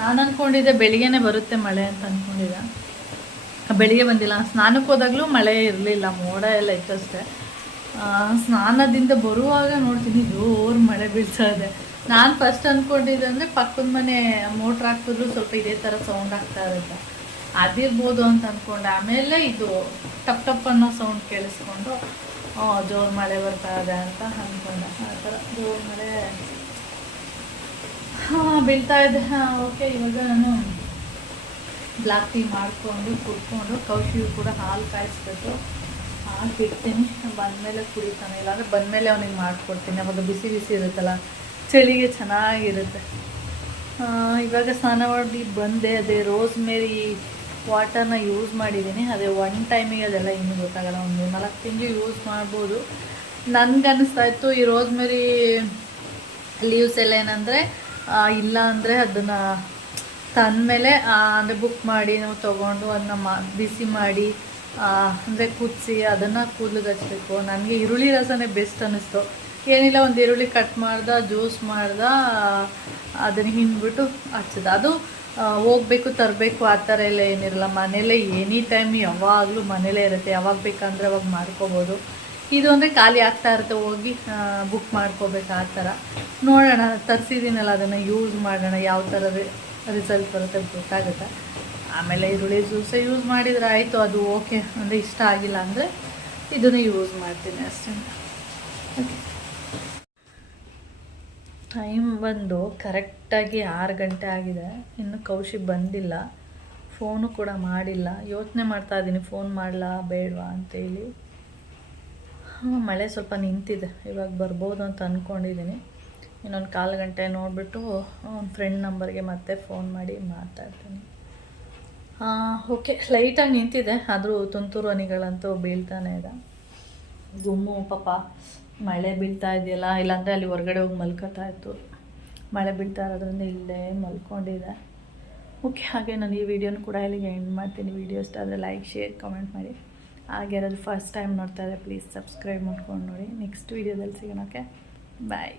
ನಾನು ಅಂದ್ಕೊಂಡಿದ್ದೆ ಬೆಳಿಗ್ಗೆನೇ ಬರುತ್ತೆ ಮಳೆ ಅಂತ ಅಂದ್ಕೊಂಡಿದ್ದೆ. ಬೆಳಿಗ್ಗೆ ಬಂದಿಲ್ಲ. ಸ್ನಾನಕ್ಕೆ ಹೋದಾಗಲೂ ಮಳೆ ಇರಲಿಲ್ಲ, ಮೋಡ ಎಲ್ಲ ಇತ್ತಷ್ಟೇ. ಸ್ನಾನದಿಂದ ಬರುವಾಗ ನೋಡ್ತೀನಿ ಜೋರು ಮಳೆ ಬೀಳ್ತಾ ಇದೆ. ನಾನು ಫಸ್ಟ್ ಅಂದ್ಕೊಂಡಿದ್ದೆ ಅಂದರೆ ಪಕ್ಕದ ಮನೆ ಮೋಟ್ರ್ ಹಾಕಿದ್ರು ಸ್ವಲ್ಪ ಇದೇ ಥರ ಸೌಂಡ್ ಆಗ್ತಾ ಇರುತ್ತೆ, ಅದಿರ್ಬೋದು ಅಂತ ಅಂದ್ಕೊಂಡೆ. ಆಮೇಲೆ ಇದು ಟಪ್ ಟಪ್ ಅನ್ನೋ ಸೌಂಡ್ ಕೇಳಿಸ್ಕೊಂಡು ಜೋರು ಮಳೆ ಬರ್ತಾ ಇದೆ ಅಂತ ಅಂದ್ಕೊಂಡೆ. ಆ ಥರ ಜೋರು ಮಳೆ ಬೀಳ್ತಾ ಇದೆ. ಓಕೆ, ಇವಾಗ ನಾನು ಬ್ಲ್ಯಾಕ್ ಟೀ ಮಾಡಿಕೊಂಡು ಕುಡ್ಕೊಂಡು, ಕೌಶಿಯು ಕೂಡ ಹಾಲು ಕಾಯಿಸ್ಬೇಕು, ಹಾಕಿಡ್ತೀನಿ. ಬಂದಮೇಲೆ ಕುಡಿತಾನೆ, ಇಲ್ಲಾಂದರೆ ಬಂದಮೇಲೆ ಅವನಿಗೆ ಮಾಡಿಕೊಡ್ತೀನಿ. ಅವಾಗ ಬಿಸಿ ಬಿಸಿ ಇರುತ್ತಲ್ಲ, ಚಳಿಗೆ ಚೆನ್ನಾಗಿರುತ್ತೆ. ಇವಾಗ ಸ್ನಾನ ಮಾಡಿ ಬಂದೆ. ಅದೇ ರೋಸ್ಮೇರಿ ವಾಟರ್ನ ಯೂಸ್ ಮಾಡಿದ್ದೀನಿ. ಅದೇ 1 ಟೈಮಿಗೆ ಅದೆಲ್ಲ ಇನ್ನೂ ಗೊತ್ತಾಗಲ್ಲ, ಒಂದು 4 ತಿಂಗಳು ಯೂಸ್ ಮಾಡ್ಬೋದು. ನನಗನ್ನಿಸ್ತಾ ಇತ್ತು ಈ ರೋಸ್ಮೇರಿ ಲೀವ್ಸ್ ಎಲ್ಲ ಏನಂದರೆ, ಇಲ್ಲ ಅಂದರೆ ಅದನ್ನು ತಂದಮೇಲೆ ಅಂದರೆ ಬುಕ್ ಮಾಡಿ ನಾವು ತೊಗೊಂಡು ಅದನ್ನ ಬಿಸಿ ಮಾಡಿ ಅಂದರೆ ಕುದಿಸಿ ಅದನ್ನು ಕೂದಲಿಗೆ ಹಚ್ಚಬೇಕು. ನನಗೆ ಈರುಳ್ಳಿ ರಸನೇ ಬೆಸ್ಟ್ ಅನ್ನಿಸ್ತು. ಏನಿಲ್ಲ, ಒಂದು ಈರುಳ್ಳಿ ಕಟ್ ಮಾಡ್ದೆ, ಜ್ಯೂಸ್ ಮಾಡ್ದೆ, ಅದನ್ನು ಹಿಂಡ್ಬಿಟ್ಟು ಹಚ್ಚಿದೆ. ಅದು ಹೋಗ್ಬೇಕು ತರಬೇಕು ಆ ಥರ ಎಲ್ಲ ಏನಿರಲ್ಲ, ಮನೇಲೇ ಎನಿ ಟೈಮ್ ಯಾವಾಗಲೂ ಮನೇಲೇ ಇರುತ್ತೆ, ಯಾವಾಗ ಬೇಕಂದರೆ ಅವಾಗ ಮಾಡ್ಕೋಬೋದು. ಇದು ಅಂದರೆ ಖಾಲಿ ಆಗ್ತಾ ಇರುತ್ತೆ, ಹೋಗಿ ಬುಕ್ ಮಾಡ್ಕೋಬೇಕು ಆ ಥರ. ನೋಡೋಣ, ತರಿಸಿದ್ದೀನಲ್ಲ ಅದನ್ನು ಯೂಸ್ ಮಾಡೋಣ, ಯಾವ ಥರ ರಿಸಲ್ಟ್ ಬರುತ್ತೆ ಗೊತ್ತಾಗುತ್ತೆ. ಆಮೇಲೆ ಈರುಳ್ಳಿ ಜ್ಯೂಸೇ ಯೂಸ್ ಮಾಡಿದರೆ ಆಯಿತು, ಅದು ಓಕೆ. ಅಂದರೆ ಇಷ್ಟ ಆಗಿಲ್ಲ ಅಂದರೆ ಇದನ್ನು ಯೂಸ್ ಮಾಡ್ತೀನಿ ಅಷ್ಟೇ. ಓಕೆ, ಟೈಮ್ ಬಂದು ಕರೆಕ್ಟಾಗಿ 6 ಗಂಟೆ ಆಗಿದೆ. ಇನ್ನು ಕೌಶಿಕ್ ಬಂದಿಲ್ಲ, ಫೋನು ಕೂಡ ಮಾಡಿಲ್ಲ. ಯೋಚನೆ ಮಾಡ್ತಾಯಿದ್ದೀನಿ ಫೋನ್ ಮಾಡಲಾ ಬೇಡವಾ ಅಂತೇಳಿ. ಮಳೆ ಸ್ವಲ್ಪ ನಿಂತಿದೆ, ಇವಾಗ ಬರ್ಬೋದು ಅಂತ ಅಂದ್ಕೊಂಡಿದ್ದೀನಿ. ಇನ್ನೊಂದು 1/4 ಗಂಟೆ ನೋಡಿಬಿಟ್ಟು ಫ್ರೆಂಡ್ ನಂಬರ್ಗೆ ಮತ್ತೆ ಫೋನ್ ಮಾಡಿ ಮಾತಾಡ್ತೀನಿ. ಓಕೆ, ಲೈಟಾಗಿ ನಿಂತಿದೆ, ಆದರೂ ತುಂತುರು ಹನಿಗಳಂತೂ ಬೀಳ್ತಾನೆ ಇದೆ. ಗುಮ್ಮು ಪಾಪ ಮಳೆ ಬೀಳ್ತಾ ಇದೆಯಲ್ಲ, ಇಲ್ಲಾಂದರೆ ಅಲ್ಲಿ ಹೊರಗಡೆ ಹೋಗಿ ಮಲ್ಕೋತಾ ಇತ್ತು. ಮಳೆ ಬೀಳ್ತಾ ಇರೋದ್ರಿಂದ ಇಲ್ಲೇ ಮಲ್ಕೊಂಡಿದೆ. ಓಕೆ, ಹಾಗೆ ನಾನು ಈ ವಿಡಿಯೋನು ಕೂಡ ಇಲ್ಲಿಗೆ ಎಂಡ್ ಮಾಡ್ತೀನಿ. ವಿಡಿಯೋ ಇಷ್ಟ ಆದರೆ ಲೈಕ್, ಶೇರ್, ಕಮೆಂಟ್ ಮಾಡಿ. ಹಾಗೆ ಯಾರಾದರೂ ಫಸ್ಟ್ ಟೈಮ್ ನೋಡ್ತಾ ಇದ್ದರೆ ಪ್ಲೀಸ್ ಸಬ್ಸ್ಕ್ರೈಬ್ ಮಾಡ್ಕೊಂಡು ನೋಡಿ. ನೆಕ್ಸ್ಟ್ ವೀಡಿಯೋದಲ್ಲಿ ಸಿಗೋಣ. ಓಕೆ, ಬಾಯ್.